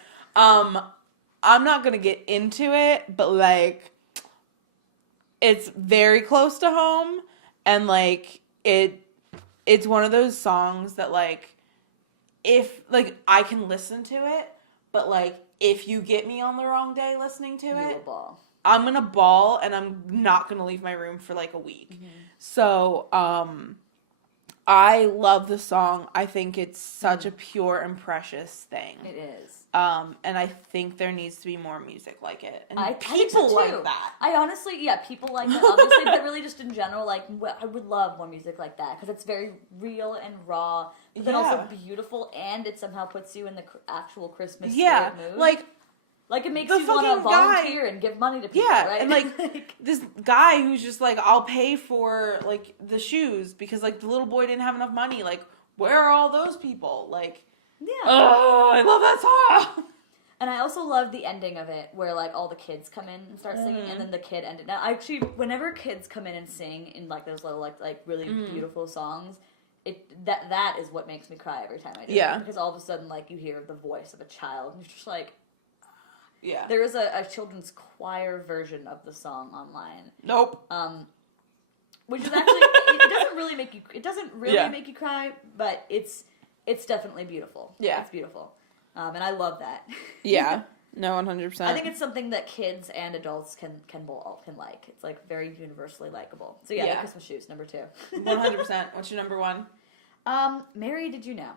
I'm not gonna get into it, but like, it's very close to home, and like, it's one of those songs that like, if, like, I can listen to it, but like, if you get me on the wrong day listening to it, I'm gonna bawl, and I'm not gonna leave my room for like a week. So, I love the song. I think it's such a pure and precious thing. It is. And I think there needs to be more music like it. And people like that. I honestly, people like that, obviously, but really just in general, like, I would love more music like that, because it's very real and raw, but then also beautiful, and it somehow puts you in the actual Christmas spirit mood. Like, it makes you want to volunteer and give money to people, right? And, like, this guy who's just, like, I'll pay for, like, the shoes, because, like, the little boy didn't have enough money. Like, where are all those people? Like, oh, I love that song! And I also love the ending of it, where, like, all the kids come in and start singing, and then the kid ended. Now, actually, whenever kids come in and sing in, like, those little, like really beautiful songs, that is what makes me cry every time I do it. Because all of a sudden, like, you hear the voice of a child, and you're just like... Yeah. There is a children's choir version of the song online. Nope. Which is actually it doesn't really make you cry, but it's definitely beautiful. Yeah. It's beautiful. And I love that. Yeah. No, 100%. I think it's something that kids and adults can like. It's like very universally likable. So the Christmas shoes, number 2. 100%. What's your number 1? Mary, Did You Know?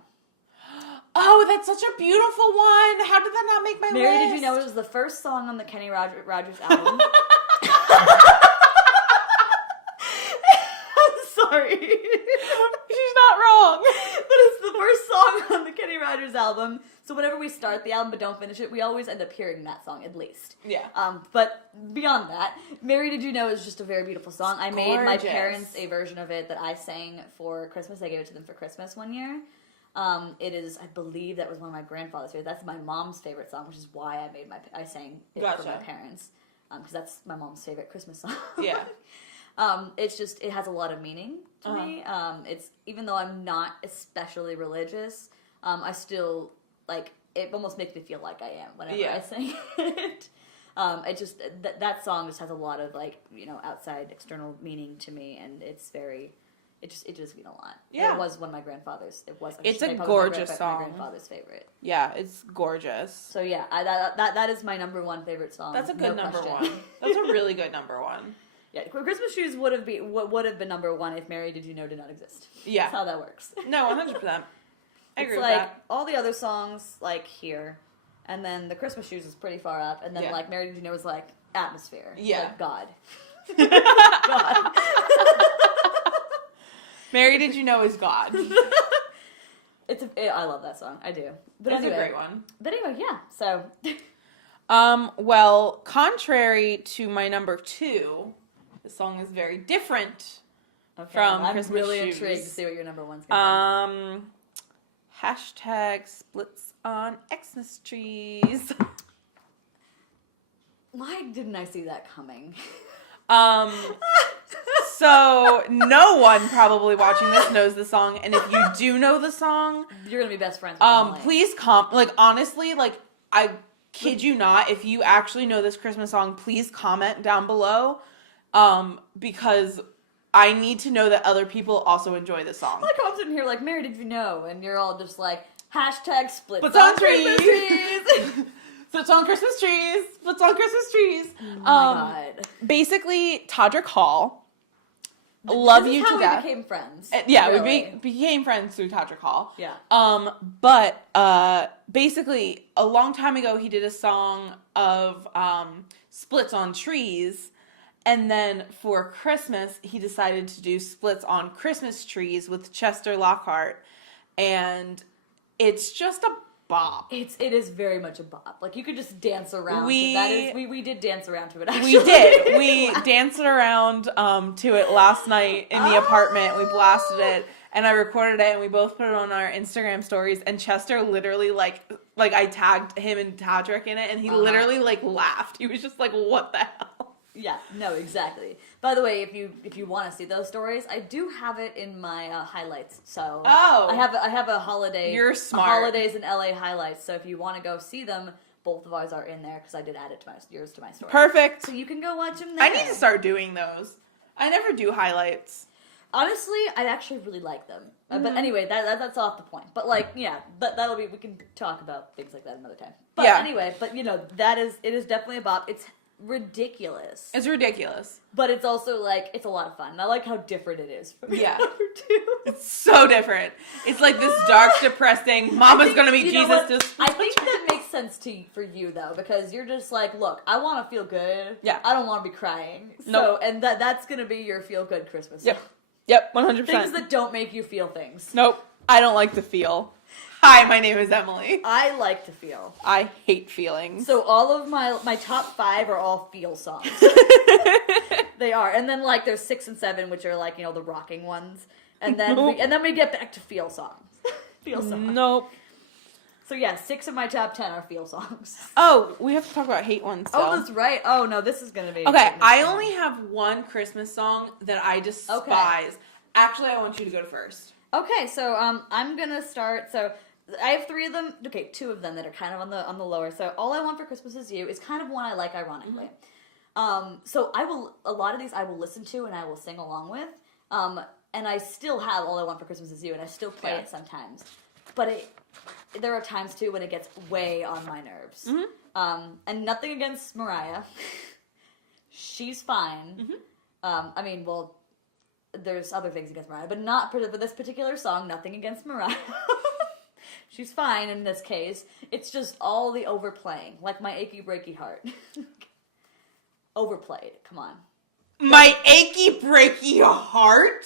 Oh, that's such a beautiful one. How did that not make my list? Mary, Did You Know? It was the first song on the Kenny Rogers album. I'm sorry. She's not wrong. But it's the first song on the Kenny Rogers album. So whenever we start the album but don't finish it, we always end up hearing that song at least. Yeah. But beyond that, Mary, Did You Know is just a very beautiful song. I made my parents a version of it that I sang for Christmas. I gave it to them for Christmas one year. It is, I believe that was one of my grandfather's favorite. That's my mom's favorite song, which is why I sang it for my parents. Because that's my mom's favorite Christmas song. Yeah. It's just, it has a lot of meaning to me. It's, even though I'm not especially religious, I still, like, it almost makes me feel like I am whenever I sing it. It just, that song just has a lot of, like, you know, outside external meaning to me, and it's very... It just mean a lot. Yeah. It was one of my grandfather's. It's a gorgeous song. My grandfather's favorite. Yeah, it's gorgeous. So yeah, that is my number 1 favorite song. That's a good number 1. That's a really good number 1. Yeah, Christmas Shoes would have been number 1 if Mary Did You Know did not exist. Yeah. That's how that works. No, 100%. I agree with like, that. All the other songs, like, here, and then the Christmas Shoes is pretty far up, and then, like, Mary Did You Know is, like, atmosphere. Yeah. Like, God. God. Mary Did You Know is God. I love that song. I do. But it's a great one. But anyway, yeah. So. Well, contrary to my number 2, the song is very different from Christmas I'm really Shoes. intrigued to see what your number 1's going to be. # splits on Xmas trees. Why didn't I see that coming? So no one probably watching this knows the song, and if you do know the song, you're gonna be best friends with Emily. Please honestly, I kid you not, if you actually know this Christmas song, please comment down below, because I need to know that other people also enjoy the song. Like, I'm sitting here like, Mary, did you know? And you're all just like, hashtag splits on trees. Splits on Christmas trees. Splits on Christmas trees. Oh my God. Basically, Todrick Hall. Love you to death. We became friends. Yeah, really. We became friends through Todrick Hall. Yeah. But basically, a long time ago, he did a song of splits on trees, and then for Christmas, he decided to do splits on Christmas trees with Chester Lockhart, and it's just a bop. It is very much a bop. Like, you could just dance around. We did dance around to it, actually. We did. We danced around to it last night in the apartment. We blasted it, and I recorded it, and we both put it on our Instagram stories, and Chester literally, like I tagged him and Todrick in it, and he literally, laughed. He was just like, what the hell? Yeah, no, exactly. By the way, if you want to see those stories, I do have it in my highlights. So I have a holiday. You're smart. Holidays in LA highlights. So if you want to go see them, both of ours are in there because I did add it to yours to my story. Perfect. So you can go watch them there. I need to start doing those. I never do highlights. Honestly, I actually really like them. But anyway, that's off the point. But that'll be, we can talk about things like that another time. But anyway, it is definitely a bop. It's ridiculous. It's ridiculous. But it's also, it's a lot of fun. And I like how different it is from the other two. It's so different. It's like this dark, depressing, Mama's gonna be Jesus. I think that makes sense for you, though, because you're just like, look, I want to feel good. Yeah. I don't want to be crying. Nope. So, and that's gonna be your feel-good Christmas. Yep, 100%. Things that don't make you feel things. Nope. I don't like to feel. Hi, my name is Emily. I like to feel. I hate feelings. So all of my top 5 are all feel songs. They are. And then there's 6 and 7, which are the rocking ones. And then we get back to feel songs. Feel songs. Nope. So yeah, 6 of my top 10 are feel songs. Oh, we have to talk about hate ones. Oh, that's right. Oh no, this is gonna be okay. I only have one Christmas song that I despise. Okay. Actually, I want you to go first. Okay, so I'm gonna start. So I have 3 of them. Okay, 2 of them that are kind of on the lower. So All I Want for Christmas Is You is kind of one I like, ironically. So a lot of these I will listen to and I will sing along with. And I still have All I Want for Christmas Is You, and I still play it sometimes. But there are times too when it gets way on my nerves. And nothing against Mariah. She's fine. I mean, well, there's other things against Mariah, but not for this particular song. Nothing against Mariah. She's fine in this case. It's just all the overplaying, like My Achy Breaky Heart. Overplayed. Come on. My Achy Breaky Heart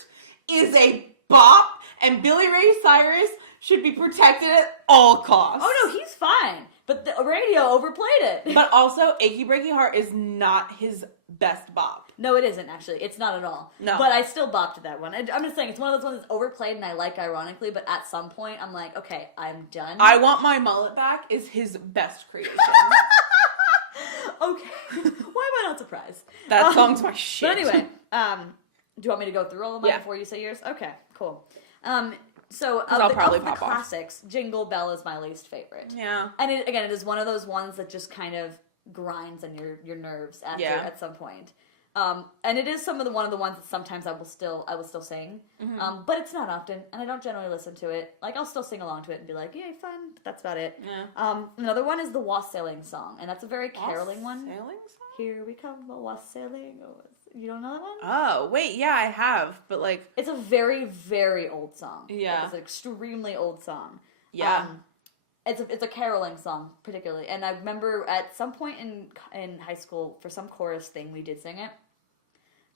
is a bop, and Billy Ray Cyrus should be protected at all costs. Oh no, he's fine. But the radio overplayed it. But also, Achy Breaky Heart is not his best bop. No, it isn't, actually. It's not at all. No. But I still bopped to that one. I'm just saying, it's one of those ones that's overplayed and I like ironically, but at some point, I'm like, okay, I'm done. I Want My Mullet Back is his best creation. Okay. Why am I not surprised? That song's my shit. But anyway, do you want me to go through all of mine before you say yours? Okay, cool. So of the classics, Jingle Bell is my least favorite. Yeah. And it is one of those ones that just kind of grinds on your nerves at some point. And it is one of the ones that sometimes I will still sing. But it's not often, and I don't generally listen to it. I'll still sing along to it and be like, yay, fun, but that's about it. Yeah. Another one is the Wassailing song, and that's a very caroling one. Wassailing song? Here we come, a wassailing. You don't know that one? Oh, wait, yeah, I have, but it's a very, very old song. Yeah. It's an extremely old song. Yeah. It's a caroling song, particularly. And I remember at some point in high school, for some chorus thing, we did sing it.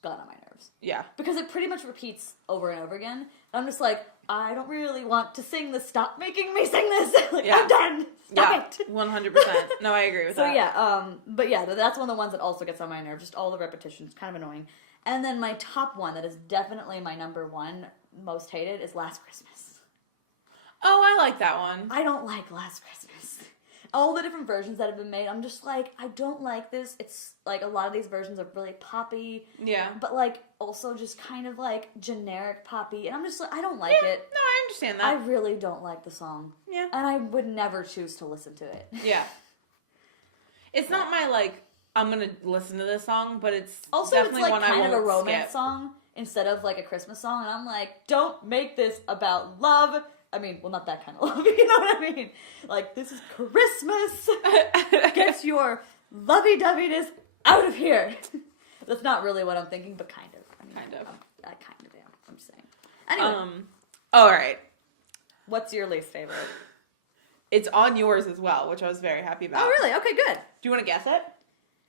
Got on my nerves. Yeah. Because it pretty much repeats over and over again. And I'm just like, I don't really want to sing this. Stop making me sing this. I'm done. Stop it. 100%. No, I agree with that. So yeah, but yeah, that's one of the ones that also gets on my nerves. Just all the repetitions, kind of annoying. And then my top one, that is definitely my number one most hated, is Last Christmas. Oh, I like that one. I don't like Last Christmas. all the different versions that have been made, I'm just like, I don't like this. It's like a lot of these versions are really poppy. Yeah. But like also just kind of like generic poppy. And I'm just like, I don't like it. No, I understand that. I really don't like the song. Yeah. And I would never choose to listen to it. Yeah. It's not my like, I'm going to listen to this song, but it's also, definitely it's like one I kind of a won't romance skip. song instead of like a Christmas song. And I'm like, don't make this about love. I mean, well, not that kind of love, you know what I mean? Like, this is Christmas. Get your lovey-doveyness out of here. That's not really what I'm thinking, but kind of. I mean, Kind of. I kind of am, I'm just saying. Anyway. All right. What's your least favorite? It's on yours as well, which I was very happy about. Oh, really? Okay, good. Do you want to guess it?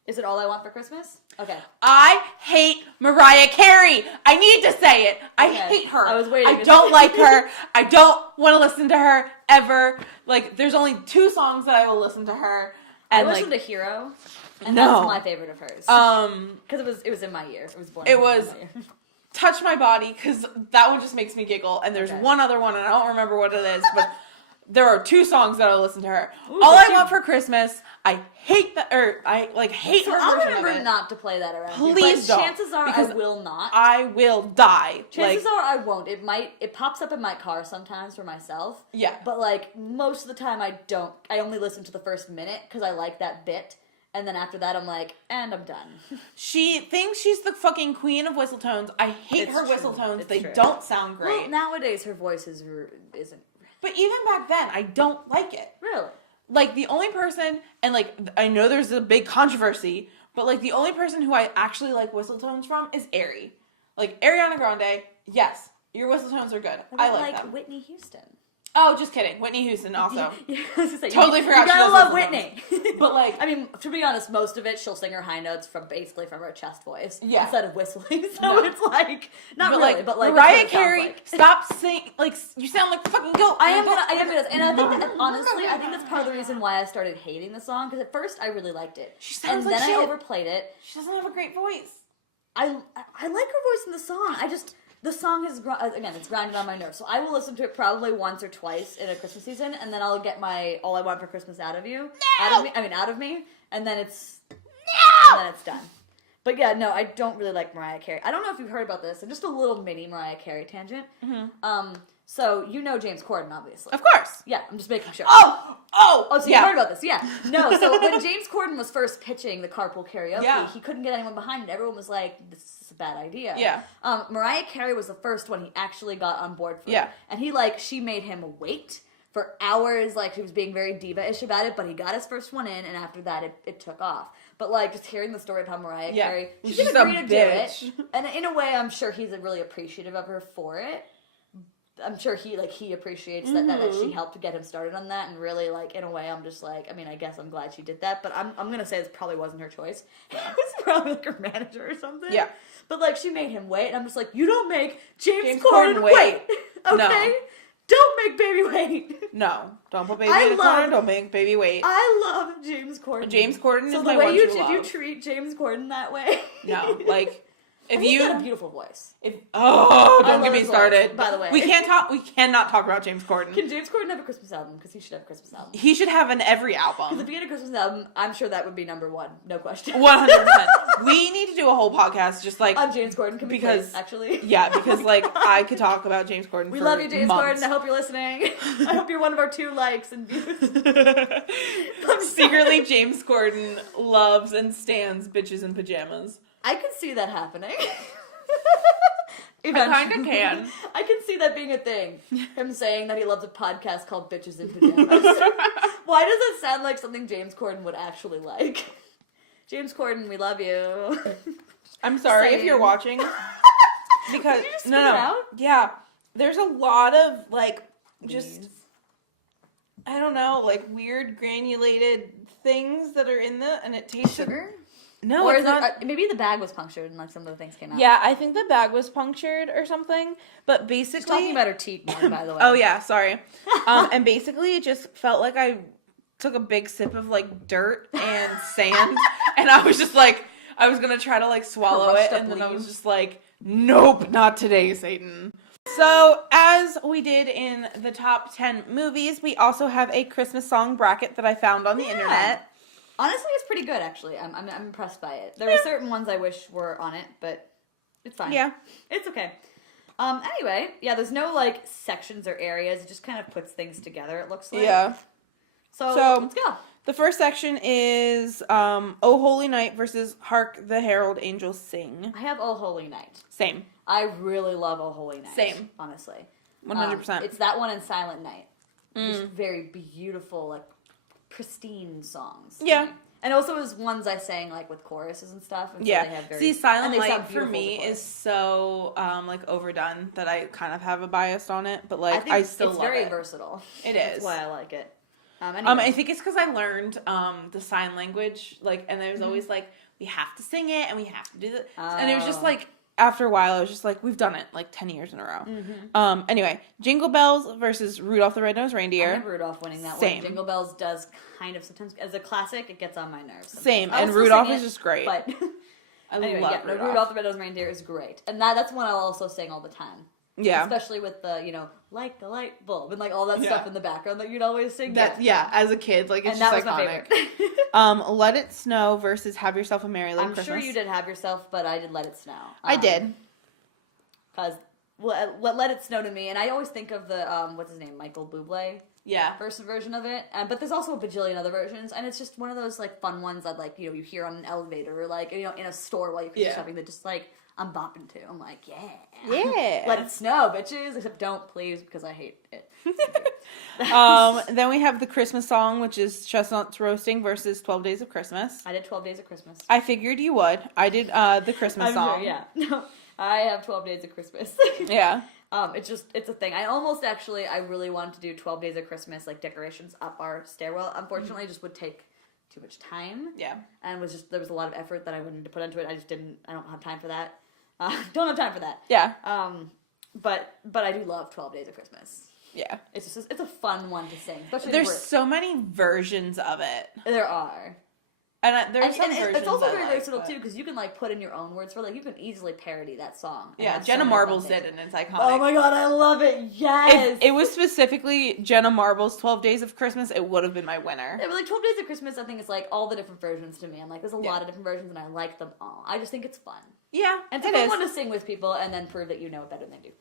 Is it All I Want for Christmas? Okay. I hate Mariah Carey. I need to say it. I hate her. I was waiting. I don't like her. I don't want to listen to her ever. Like, there's only 2 songs that I will listen to her. And I listened to Hero, and No. that's my favorite of hers. Because it was in my year. It was born. It was in my year. Touch My Body, because that one just makes me giggle. And there's Okay. one other one, and I don't remember what it is, but there are 2 songs that I'll listen to her. Ooh, All so I cute. Want for Christmas, I hate that, or I like hate So her I'll version of remember it. not to play that around Please here, but don't, chances are because I will not. I will die. Chances like, are I won't. It pops up in my car sometimes for myself. Yeah. But like most of the time I don't. I only listen to the first minute because I like that bit. And then after that I'm like, and I'm done. She thinks she's the fucking queen of whistle tones. I hate It's her true. whistle tones. It's They true. don't sound great. Well, nowadays her voice isn't But even back then, I don't like it. really. Like, the only person, and like, I know there's a big controversy, but like, the only person who I actually like whistle tones from is Ari. Like, Ariana Grande, yes, your whistle tones are good. I like them. Whitney Houston. Oh, just kidding. Whitney Houston also. Yeah, I was gonna say, Totally you forgot she gotta does love whistle Whitney. But like, I mean, to be honest, most of it she'll sing her high notes from her chest voice instead of whistling. So No. it's like not but really, like, but like Mariah that's what it sounds Carey, like. stop singing. Like, you sound like a fucking goat. I am gonna, and I think that, honestly, I think that's part of the reason why I started hating the song, because at first I really liked it. She sounds and like then shit. I overplayed it. She doesn't have a great voice. I like her voice in the song. The song is, again, it's grinding on my nerves. So I will listen to it probably once or twice in a Christmas season, and then I'll get my All I Want for Christmas out of me, and then it's done. But yeah, no, I don't really like Mariah Carey. I don't know if you've heard about this, and just a little mini Mariah Carey tangent. Mm-hmm. So you know James Corden, obviously. Of course. Yeah, I'm just making sure. Oh, So you heard about this, yeah. No, so when James Corden was first pitching the carpool karaoke, he couldn't get anyone behind it. Everyone was like, this is a bad idea. Yeah. Mariah Carey was the first one he actually got on board for. Yeah. And she made him wait for hours, like, she was being very diva-ish about it, but he got his first one in, and after that, it took off. But, like, just hearing the story of how Mariah Carey, she didn't agree to do it. And in a way, I'm sure he's really appreciative of her for it. I'm sure he appreciates that she helped get him started on that, and really, like, in a way, I'm just like, I mean, I guess I'm glad she did that, but I'm gonna say this probably wasn't her choice. It was probably, like, her manager or something. Yeah. But, like, she made him wait, and I'm just like, you don't make James Corden wait. Okay? No. Don't make baby wait. No. Don't put baby in a corner. Don't make baby wait. I love James Corden. James Corden is so my the way one you true love. you treat James Corden that way. No, like, if he's you got a beautiful voice. don't love get me his started. voice, by the way. We cannot talk about James Corden. Can James Corden have a Christmas album? Because he should have a Christmas album. He should have an every Because album. if he had a Christmas album, I'm sure that would be number one. No question. 100%. We need to do a whole podcast just like On James Corden, can because we actually? Yeah, because like I could talk about James Corden. We for love you, James months. Corden. I hope you're listening. I hope you're one of our 2 likes and views. Secretly, James Corden loves and stands bitches in pajamas. I can see that happening. I kind of can. I can see that being a thing. Him saying that he loves a podcast called Bitches in Pajamas. Why does it sound like something James Corden would actually like? James Corden, we love you. I'm sorry if Same. you're watching. Because Did you just no, spit it out? yeah, there's a lot of like just Please. I don't know, like weird granulated things that are in and it tastes Sugar? No, Or it's is not. it, maybe the bag was punctured and like some of the things came out. Yeah, I think the bag was punctured or something. But She's basically, talking about her teeth, more, by the way. oh yeah, sorry. And basically, it just felt like I took a big sip of like dirt and sand, and I was just like, I was gonna try to like swallow Crushed it, up and then I was leaves. just like, nope, not today, Satan. So, as we did in the top 10 movies, we also have a Christmas song bracket that I found on the internet. Honestly, it's pretty good, actually. I'm impressed by it. There are certain ones I wish were on it, but it's fine. Yeah. It's okay. Anyway, yeah, there's no, like, sections or areas. It just kind of puts things together, it looks like. Yeah. So let's go. The first section is Oh Holy Night versus Hark the Herald Angels Sing. I have Oh Holy Night. Same. I really love Oh Holy Night. Same. Honestly. 100%. It's that one and Silent Night. Just very beautiful, like, pristine songs. Yeah. And also is ones I sang, like, with choruses and stuff. And Yeah. So they have See, Silent Night for beautiful me to is so, like, overdone that I kind of have a bias on it. But, like, I still love it. It's very versatile. It That's is. why I like it. Anyway. I think it's because I learned the sign language, like, and there was always, like, we have to sing it and we have to do it. And it was just, like, after a while, I was just like, we've done it, like, 10 years in a row. Anyway, Jingle Bells versus Rudolph the Red-Nosed Reindeer. I have Rudolph winning that Same. one. Jingle Bells does kind of sometimes, as a classic, it gets on my nerves. Sometimes. Same, and Rudolph is just great. But I love Rudolph. Rudolph the Red-Nosed Reindeer is great. And that's one I'll also sing all the time. Yeah. Especially with the, like the light bulb and, like, all that stuff in the background that you'd always sing. Yeah, as a kid, like, it's just iconic. Let It Snow versus Have Yourself a Merry Little Christmas. I'm sure you did Have Yourself, but I did Let It Snow. I did. Because Let It Snow to me, and I always think of the, what's his name, Michael Bublé. Yeah. Version of it. But there's also a bajillion other versions, and it's just one of those, like, fun ones that, like, you hear on an elevator or, like, in a store while you're shopping that just, like, I'm bopping to. I'm like, yeah. Let it snow, bitches. Except don't, please, because I hate it. Then we have the Christmas song, which is Chestnuts Roasting versus 12 Days of Christmas. I did 12 Days of Christmas. I figured you would. I did the Christmas song. Sure, yeah. No, I have 12 Days of Christmas. Yeah. It's a thing. I really wanted to do 12 Days of Christmas, like, decorations up our stairwell. Unfortunately, it just would take too much time. Yeah. And there was a lot of effort that I wanted to put into it. I don't have time for that. Don't have time for that. Yeah. But I do love 12 Days of Christmas. Yeah. It's a fun one to sing. There's so many versions of it. There are. And there's some versions. It's also very versatile too, because you can, like, put in your own words for, like, you can easily parody that song. Yeah, Jenna Marbles did, and it's iconic. Oh my god, I love it. Yes. If it was specifically Jenna Marbles' 12 Days of Christmas, it would have been my winner. Yeah, but, like, 12 Days of Christmas, I think it's, like, all the different versions to me. I'm like, there's a lot of different versions, and I like them all. I just think it's fun. Yeah, and it's fun to sing with people and then prove that you know it better than they do.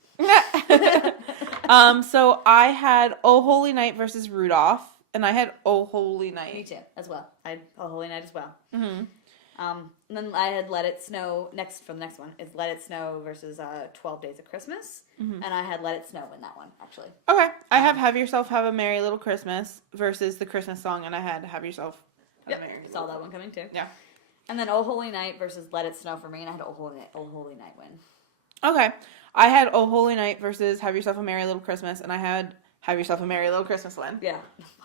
So I had Oh Holy Night versus Rudolph, and I had Oh Holy Night. Me too, as well. I had Oh Holy Night as well. Mm-hmm. And then I had Let It Snow. For the next one is Let It Snow versus 12 Days of Christmas, and I had Let It Snow in that one, actually. Okay, I have Yourself Have a Merry Little Christmas versus the Christmas song, and I had Have Yourself Have a Merry Little Saw that one coming too. Yeah. And then Oh Holy Night versus Let It Snow for me, and I had Oh Holy Night win. Okay. I had Oh Holy Night versus Have Yourself a Merry Little Christmas, and I had Have Yourself a Merry Little Christmas win. Yeah.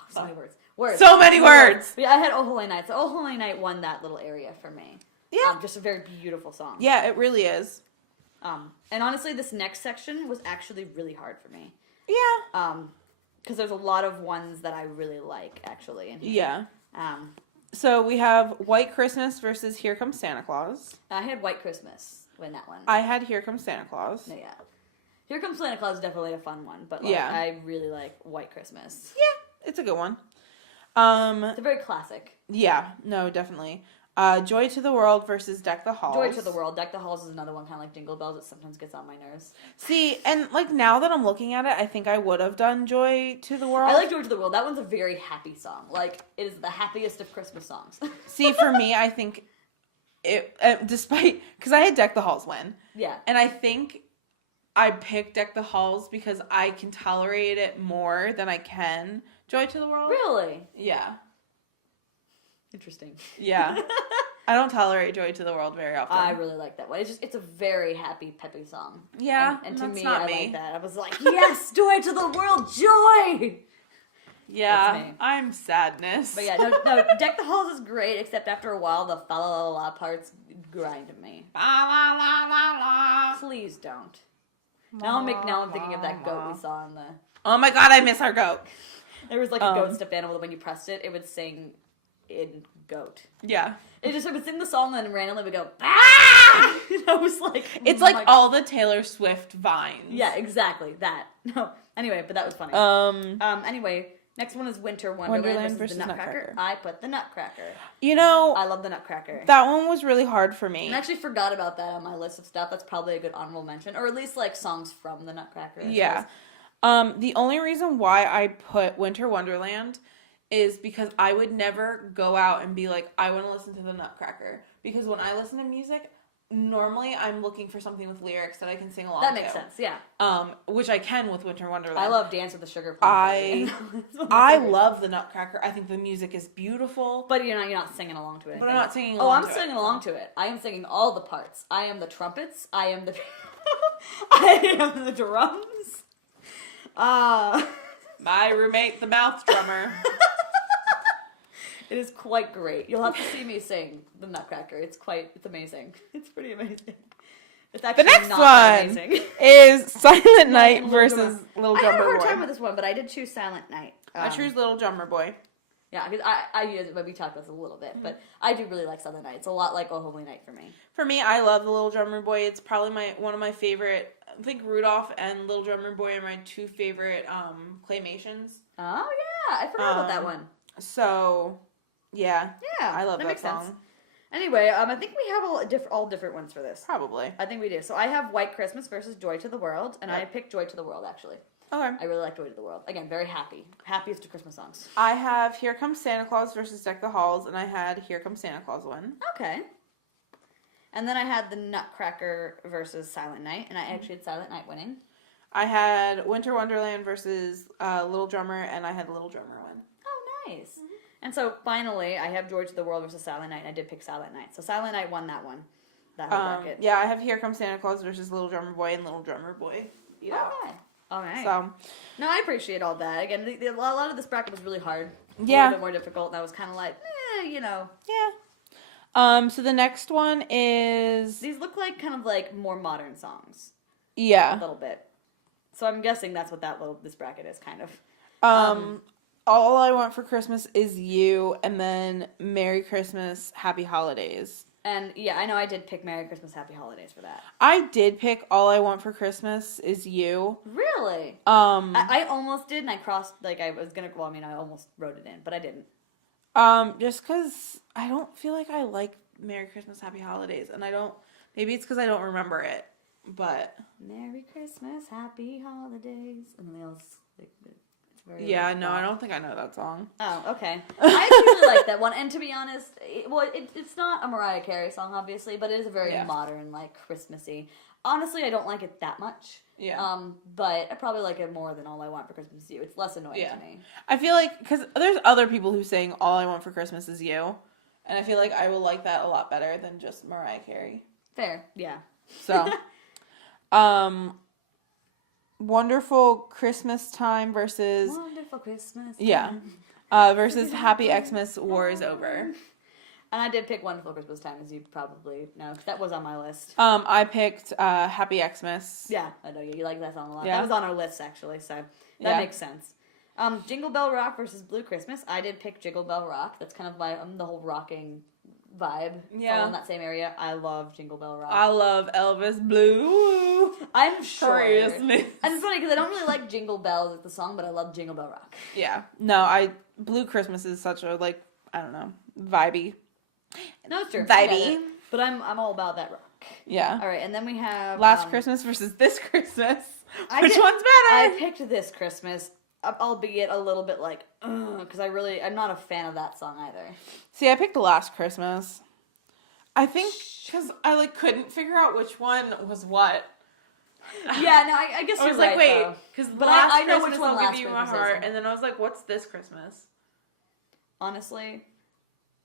So many words. So many words! But yeah, I had Oh Holy Night. So Oh Holy Night won that little area for me. Yeah. Just a very beautiful song. Yeah, it really is. And honestly, this next section was actually really hard for me. Yeah. Because there's a lot of ones that I really like, actually. In here. Yeah. So we have White Christmas versus Here Comes Santa Claus. I had White Christmas win that one. I had Here Comes Santa Claus. Yeah. Here Comes Santa Claus is definitely a fun one, but, like, I really like White Christmas. Yeah, it's a good one. It's a very classic. Yeah, no, definitely. Joy to the World versus Deck the Halls. Joy to the World. Deck the Halls is another one, kind of like Jingle Bells. It sometimes gets on my nerves. See, and, like, now that I'm looking at it, I think I would have done Joy to the World. I like Joy to the World. That one's a very happy song. Like, it is the happiest of Christmas songs. See, for me, I think it, despite, because I had Deck the Halls win. Yeah. And I think I picked Deck the Halls because I can tolerate it more than I can Joy to the World. Really? Yeah. Interesting. Yeah. I don't tolerate Joy to the World very often. I really like that one. It's a very happy, peppy song. Yeah. And to me, I like that. I was like, yes, Joy to the World, joy! Yeah, I'm sadness. But yeah, no, Deck the Halls is great, except after a while, the fa la la la parts grind me. La la la la la. Please don't. Now I'm thinking of that goat we saw in the... Oh my god, I miss our goat. There was, like, a goat stuffed animal that when you pressed it, it would sing in goat. Yeah. It just would sing the song and then randomly would go, ah! And I was like, it's like all the Taylor Swift vines. Yeah, exactly. That. No. Anyway, but that was funny. Anyway, next one is Winter Wonderland versus the Nutcracker. I put the Nutcracker. You know, I love the Nutcracker. That one was really hard for me. I actually forgot about that on my list of stuff. That's probably a good honorable mention. Or at least, like, songs from the Nutcracker. Yeah. The only reason why I put Winter Wonderland is because I would never go out and be like, I want to listen to the Nutcracker. Because when I listen to music, normally I'm looking for something with lyrics that I can sing along to. That makes sense, yeah. Which I can with Winter Wonderland. I love Dance with the Sugar Plum. I love the Nutcracker. I think the music is beautiful. But you're not singing along to it. But I'm not singing along to it. Oh, I'm singing along to it. I am singing all the parts. I am the trumpets. I am the... I am the drums. My roommate, the mouth drummer. It is quite great. You'll have to see me sing the Nutcracker. It's amazing. It's pretty amazing. It's actually the next not one amazing. is Silent Night versus Little Drummer Boy. I had a hard time with this one, but I did choose Silent Night. I choose Little Drummer Boy. Yeah, because we talked about this a little bit, but I do really like Silent Night. It's a lot like Oh Holy Night for me. For me, I love the Little Drummer Boy. It's probably one of my favorite. I think Rudolph and Little Drummer Boy are my two favorite claymations. Oh yeah, I forgot about that one. So, yeah, I love that song. Sense. Anyway, I think we have all different ones for this. Probably. I think we do. So I have White Christmas versus Joy to the World, and I picked Joy to the World actually. Okay. I really like Joy to the World. Again, very happy. Happiest of Christmas songs. I have Here Comes Santa Claus versus Deck the Halls, and I had Here Comes Santa Claus win. Okay. And then I had the Nutcracker versus Silent Night, and I actually had Silent Night winning. I had Winter Wonderland versus Little Drummer, and I had Little Drummer win. Oh, nice. Mm-hmm. And so finally, I have Joy to the World versus Silent Night, and I did pick Silent Night. So Silent Night won that one. That whole bracket. Yeah, I have Here Comes Santa Claus versus Little Drummer Boy, and Little Drummer Boy beat out. Okay. All right. So, no, I appreciate all that. Again, a lot of this bracket was really hard. Yeah. A little bit more difficult. And I was kind of like, Yeah. So the next one is... These look like kind of like more modern songs. Yeah. A little bit. So I'm guessing that's what this bracket is, kind of. All I Want for Christmas Is You, and then Merry Christmas, Happy Holidays. And yeah, I know I did pick Merry Christmas, Happy Holidays for that. I did pick All I Want for Christmas Is You. Really? I almost did, and I crossed, I almost wrote it in, but I didn't. Just because I don't feel like I like Merry Christmas, Happy Holidays, and maybe it's because I don't remember it, but... Merry Christmas, Happy Holidays, and then else, yeah, no, I don't think I know that song. Oh, okay. I actually really like that one, and to be honest, it's not a Mariah Carey song, obviously, but it is a very modern, Christmassy. Honestly, I don't like it that much. Yeah. But I probably like it more than All I Want for Christmas Is You. It's less annoying to me. I feel like, because there's other people who sing All I Want for Christmas Is You, and I feel like I will like that a lot better than just Mariah Carey. Fair, yeah. So, Wonderful Christmas Time versus... Wonderful Christmas Time. Yeah. Versus Happy Xmas, War is Over. And I did pick Wonderful Christmas Time, as you probably know, because that was on my list. I picked Happy Xmas. Yeah, I know you like that song a lot. Yeah. That was on our list, actually, so that makes sense. Jingle Bell Rock versus Blue Christmas. I did pick Jingle Bell Rock. That's kind of the whole rocking vibe. Yeah. All in that same area. I love Jingle Bell Rock. I love Elvis Blue. I'm sure. Christmas. And it's funny because I don't really like Jingle Bells as the song, but I love Jingle Bell Rock. Yeah. No, Blue Christmas is such a, I don't know, vibey. No, it's true. Vibey. But I'm all about that rock. Yeah. All right, and then we have... Last Christmas versus This Christmas. Which one's better? I picked This Christmas, albeit a little bit because I'm not a fan of that song either. See, I picked Last Christmas. I think because I couldn't figure out which one was what. Yeah, no, I guess I was you're right, wait, because I know which one I'll give you my heart, and then I was like, what's This Christmas? Honestly,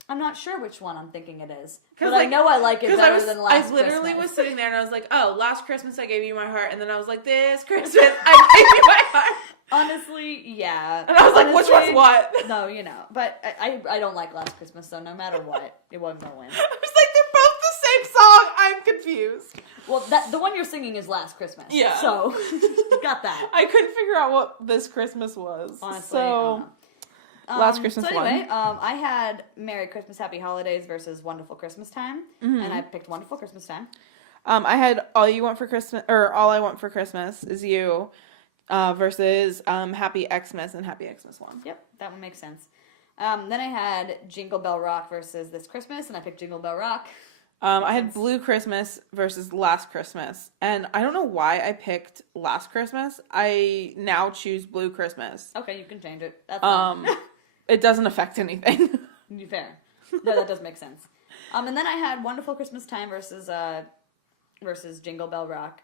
I'm not sure which one I'm thinking it is. But I know I like it better than Last Christmas. I literally was sitting there and I was like, oh, Last Christmas I gave you my heart. And then I was like, This Christmas I gave you my heart. Honestly, yeah. And I was like, which one's what? No, But I don't like Last Christmas, so no matter what, it wasn't going to win. I was like, they're both the same song. I'm confused. Well, the one you're singing is Last Christmas. Yeah. So, you got that. I couldn't figure out what This Christmas was. Honestly, so... Last Christmas so anyway, one. I had Merry Christmas, Happy Holidays versus Wonderful Christmas Time, and I picked Wonderful Christmas Time. I had All You Want for Christmas, or All I Want for Christmas Is You, versus Happy Xmas and Happy Xmas one. Yep, that one makes sense. Then I had Jingle Bell Rock versus This Christmas, and I picked Jingle Bell Rock. I had Blue Christmas versus Last Christmas, and I don't know why I picked Last Christmas. I now choose Blue Christmas. Okay, you can change it. That's fine. It doesn't affect anything. Fair. No, that does make sense. And then I had Wonderful Christmas Time versus Jingle Bell Rock,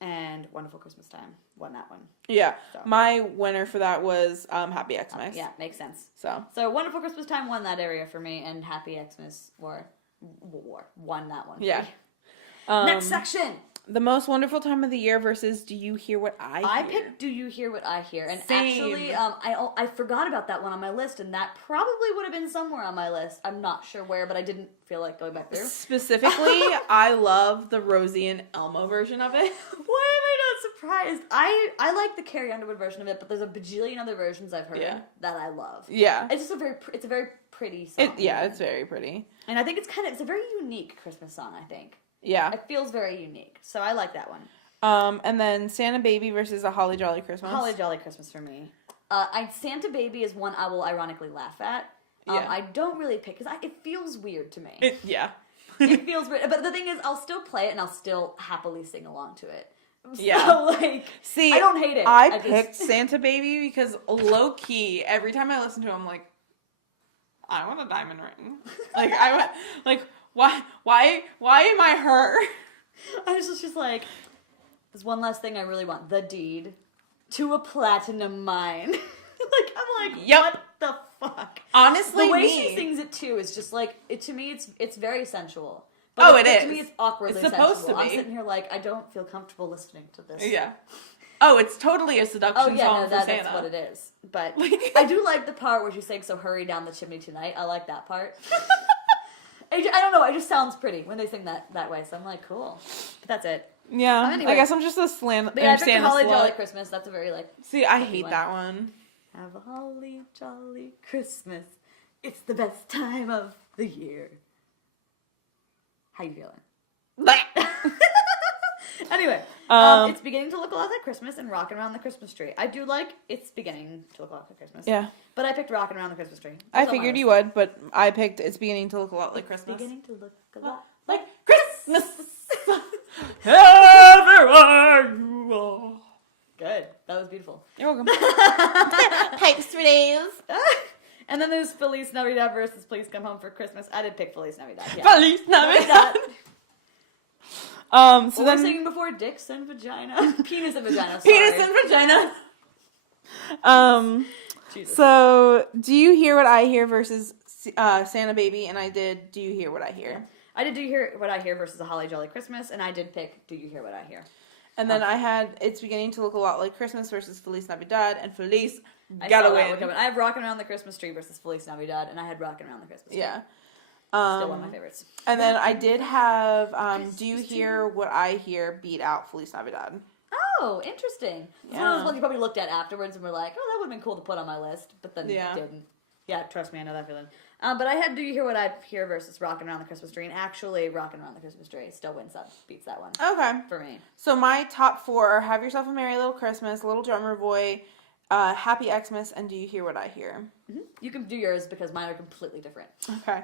and Wonderful Christmas Time won that one. Yeah, so. My winner for that was Happy Xmas. Yeah, makes sense. So Wonderful Christmas Time won that area for me, and Happy Xmas won that one. Yeah. Next section. The most wonderful time of the year versus Do You Hear What I Hear? I picked Do You Hear What I Hear, and Same. Actually, I forgot about that one on my list, and that probably would have been somewhere on my list. I'm not sure where, but I didn't feel like going back through. Specifically, I love the Rosie and Elmo version of it. Why am I not surprised? I like the Carrie Underwood version of it, but there's a bajillion other versions I've heard that I love. Yeah, it's just a very pretty song. It's very pretty, and I think it's a very unique Christmas song. I think. Yeah. It feels very unique. So I like that one. And then Santa Baby versus A Holly Jolly Christmas. Holly Jolly Christmas for me. Santa Baby is one I will ironically laugh at. I don't really pick, because it feels weird to me. It feels weird. But the thing is, I'll still play it and I'll still happily sing along to it. Yeah. So, see, I don't hate it. I picked Santa Baby because low key, every time I listen to it, I'm like, I want a diamond ring. Why am I her? I was just like, there's one last thing I really want. The deed to a platinum mine. I'm like, yep. What the fuck? Honestly, the way she sings it too is just like, to me, it's very sensual. But it is. To me, it's awkwardly it's supposed sensual. To be. I'm sitting here like, I don't feel comfortable listening to this. Yeah. Oh, it's totally a seduction song for Santa. That's what it is. But I do like the part where she's saying, so hurry down the chimney tonight. I like that part. I don't know. It just sounds pretty when they sing that way. So I'm like, cool. But that's it. Yeah. Anyway. I guess I'm just a slant. But yeah, I picked a Holly Jolly Christmas. That's a very See, I hate that one. Have a holly jolly Christmas. It's the best time of the year. How you feeling? Anyway, it's beginning to look a lot like Christmas and Rockin' Around the Christmas Tree. I do like It's Beginning to Look a Lot Like Christmas. Yeah. But I picked Rockin' Around the Christmas Tree. I figured you would, but I picked It's Beginning to Look a Lot Like Christmas. It's beginning to look a lot like Christmas. Everywhere you are. Good. That was beautiful. You're welcome. Pipes for days. And then there's Feliz Navidad versus Please Come Home for Christmas. I did pick Feliz Navidad. Yeah. Feliz Navidad. So then we're singing before dicks and vagina. Penis and vagina. Sorry. Penis and vagina. Jesus. So Do You Hear What I Hear versus Santa Baby, and I did Do You Hear What I Hear. Yeah. I did Do You Hear What I Hear versus A Holly Jolly Christmas, and I did pick Do You Hear What I Hear. And then I had It's Beginning to Look a Lot Like Christmas versus Feliz Navidad, and Feliz gotta win. I have Rockin' Around the Christmas Tree versus Feliz Navidad, and I had Rockin' Around the Christmas Tree. Yeah. Still one of my favorites. And then I did have Do You Hear What I Hear beat out Feliz Navidad. Oh, interesting. It's one of those ones you probably looked at afterwards and were like, oh, that would have been cool to put on my list, but then didn't. Yeah, trust me, I know that feeling. But I had Do You Hear What I Hear versus Rockin' Around the Christmas Tree, and actually Rockin' Around the Christmas Tree still beats that one. Okay. For me. So my top 4 are Have Yourself a Merry Little Christmas, Little Drummer Boy, Happy Xmas, and Do You Hear What I Hear? Mm-hmm. You can do yours because mine are completely different. Okay.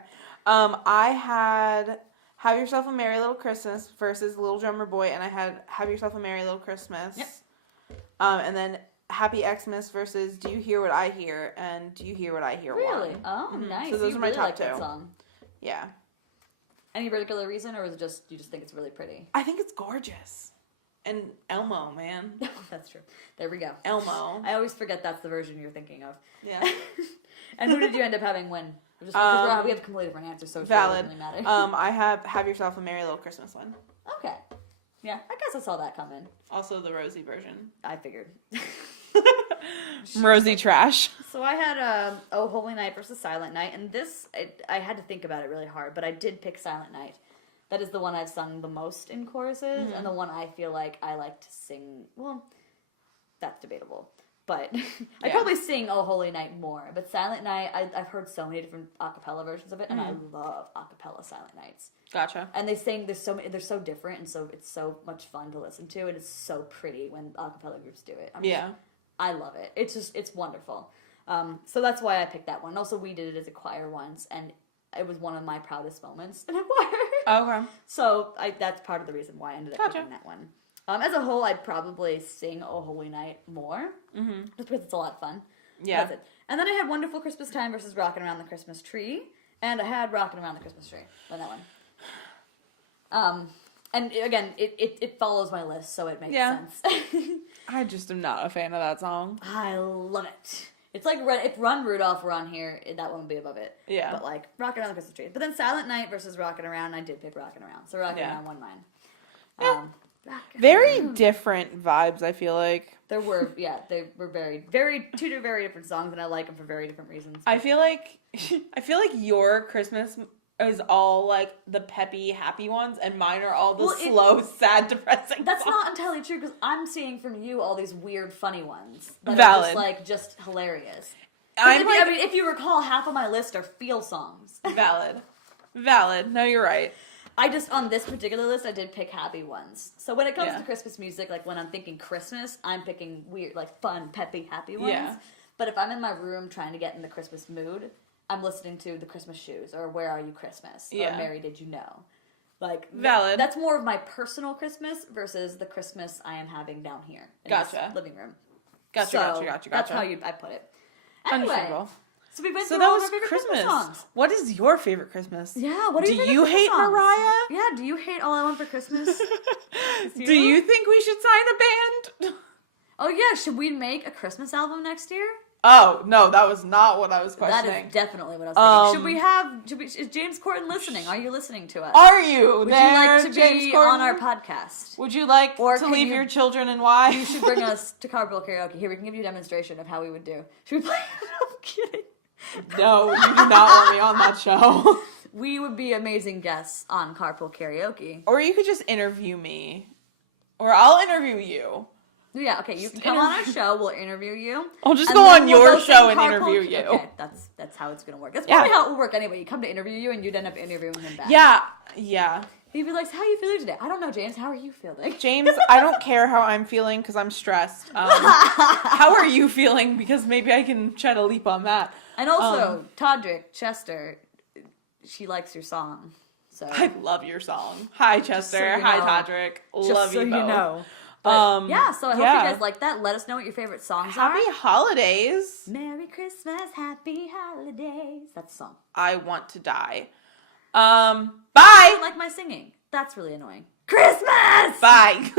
I had Have Yourself a Merry Little Christmas versus Little Drummer Boy, and I had Have Yourself a Merry Little Christmas. Yep. And then Happy Xmas versus Do You Hear What I Hear, and Do You Hear What I Hear Really? won. Oh, nice. So those are my really top like 2. That song. Yeah. Any particular reason, or is it just you just think it's really pretty? I think it's gorgeous. And Elmo, man. That's true. There we go. Elmo. I always forget that's the version you're thinking of. Yeah. And who did you end up having win? Just because we have completely different answers, so it doesn't really matter. I have Yourself a Merry Little Christmas one. Okay. Yeah, I guess I saw that coming. Also the Rosie version. I figured. Rosie trash. So I had Oh Holy Night versus Silent Night, and this, I had to think about it really hard, but I did pick Silent Night. That is the one I've sung the most in choruses, and the one I feel like I like to sing, well, that's debatable. But I'd probably sing Oh Holy Night more. But Silent Night, I've heard so many different a cappella versions of it, and I love a cappella Silent Nights. Gotcha. And they sing, they're so different, and so it's so much fun to listen to, and it's so pretty when a cappella groups do it. I love it. It's wonderful. So that's why I picked that one. Also, we did it as a choir once, and it was one of my proudest moments in a choir. Okay. So that's part of the reason why I ended up picking that one. As a whole, I'd probably sing Oh Holy Night more. Mm-hmm. Just because it's a lot of fun. Yeah. That's it. And then I had Wonderful Christmas Time versus Rockin' Around the Christmas Tree. And I had Rockin' Around the Christmas Tree on that one. And again, it follows my list, so it makes sense. I just am not a fan of that song. I love it. It's like if Run Rudolph were on here, that one would be above it. Yeah. But like Rockin' Around the Christmas Tree. But then Silent Night versus Rockin' Around, I did pick Rockin' Around. So Rockin' Around won mine. Yeah. Very different vibes, I feel like. They were very, very, two very different songs, and I like them for very different reasons. I feel like your Christmas is all like the peppy, happy ones, and mine are all the slow, sad, depressing. That's songs. not entirely true, because I'm seeing from you all these weird, funny ones that Valid. are just hilarious. If you recall, half of my list are feel songs. Valid. No, you're right. On this particular list, I did pick happy ones. So when it comes to Christmas music, like when I'm thinking Christmas, I'm picking weird, like fun, peppy, happy ones. Yeah. But if I'm in my room trying to get in the Christmas mood, I'm listening to The Christmas Shoes or Where Are You Christmas or Mary Did You Know. Like, valid. That's more of my personal Christmas versus the Christmas I am having down here in this living room. Gotcha. That's how I put it. Anyway, understandable. So we went through all of our favorite Christmas songs. What is your favorite Christmas? Yeah, what are your favorite Do you hate songs? Mariah? Yeah, do you hate All I Want for Christmas? Do you think we should sign a band? Oh yeah, should we make a Christmas album next year? Oh, no, that was not what I was questioning. That is definitely what I was thinking. Is James Corden listening? Are you listening to us? Are you Would there, you like to James be Corden? on our podcast? Would you like to leave your children and why? You should bring us to carpool karaoke. Here, we can give you a demonstration of how we would do. Should we play? I'm kidding. No, you do not want me on that show. We would be amazing guests on carpool karaoke. Or you could just interview me. Or I'll interview you. Yeah, okay, you can come on our show, we'll interview you. I'll just go on your show and interview you. Okay, that's how it's gonna work. That's probably how it will work anyway. You come to interview you and you'd end up interviewing him back. Yeah. He'd be like, how are you feeling today? I don't know, James, how are you feeling? James, I don't care how I'm feeling because I'm stressed. How are you feeling? Because maybe I can try to leap on that. And also, Todrick, Chester, she likes your song. So I love your song. Hi, Chester. Hi, Todrick. Love you both. You know. But, so I hope you guys like that. Let us know what your favorite songs are. Happy holidays. Merry Christmas, happy holidays. That's the song. I want to die. Bye. I don't like my singing. That's really annoying. Christmas! Bye.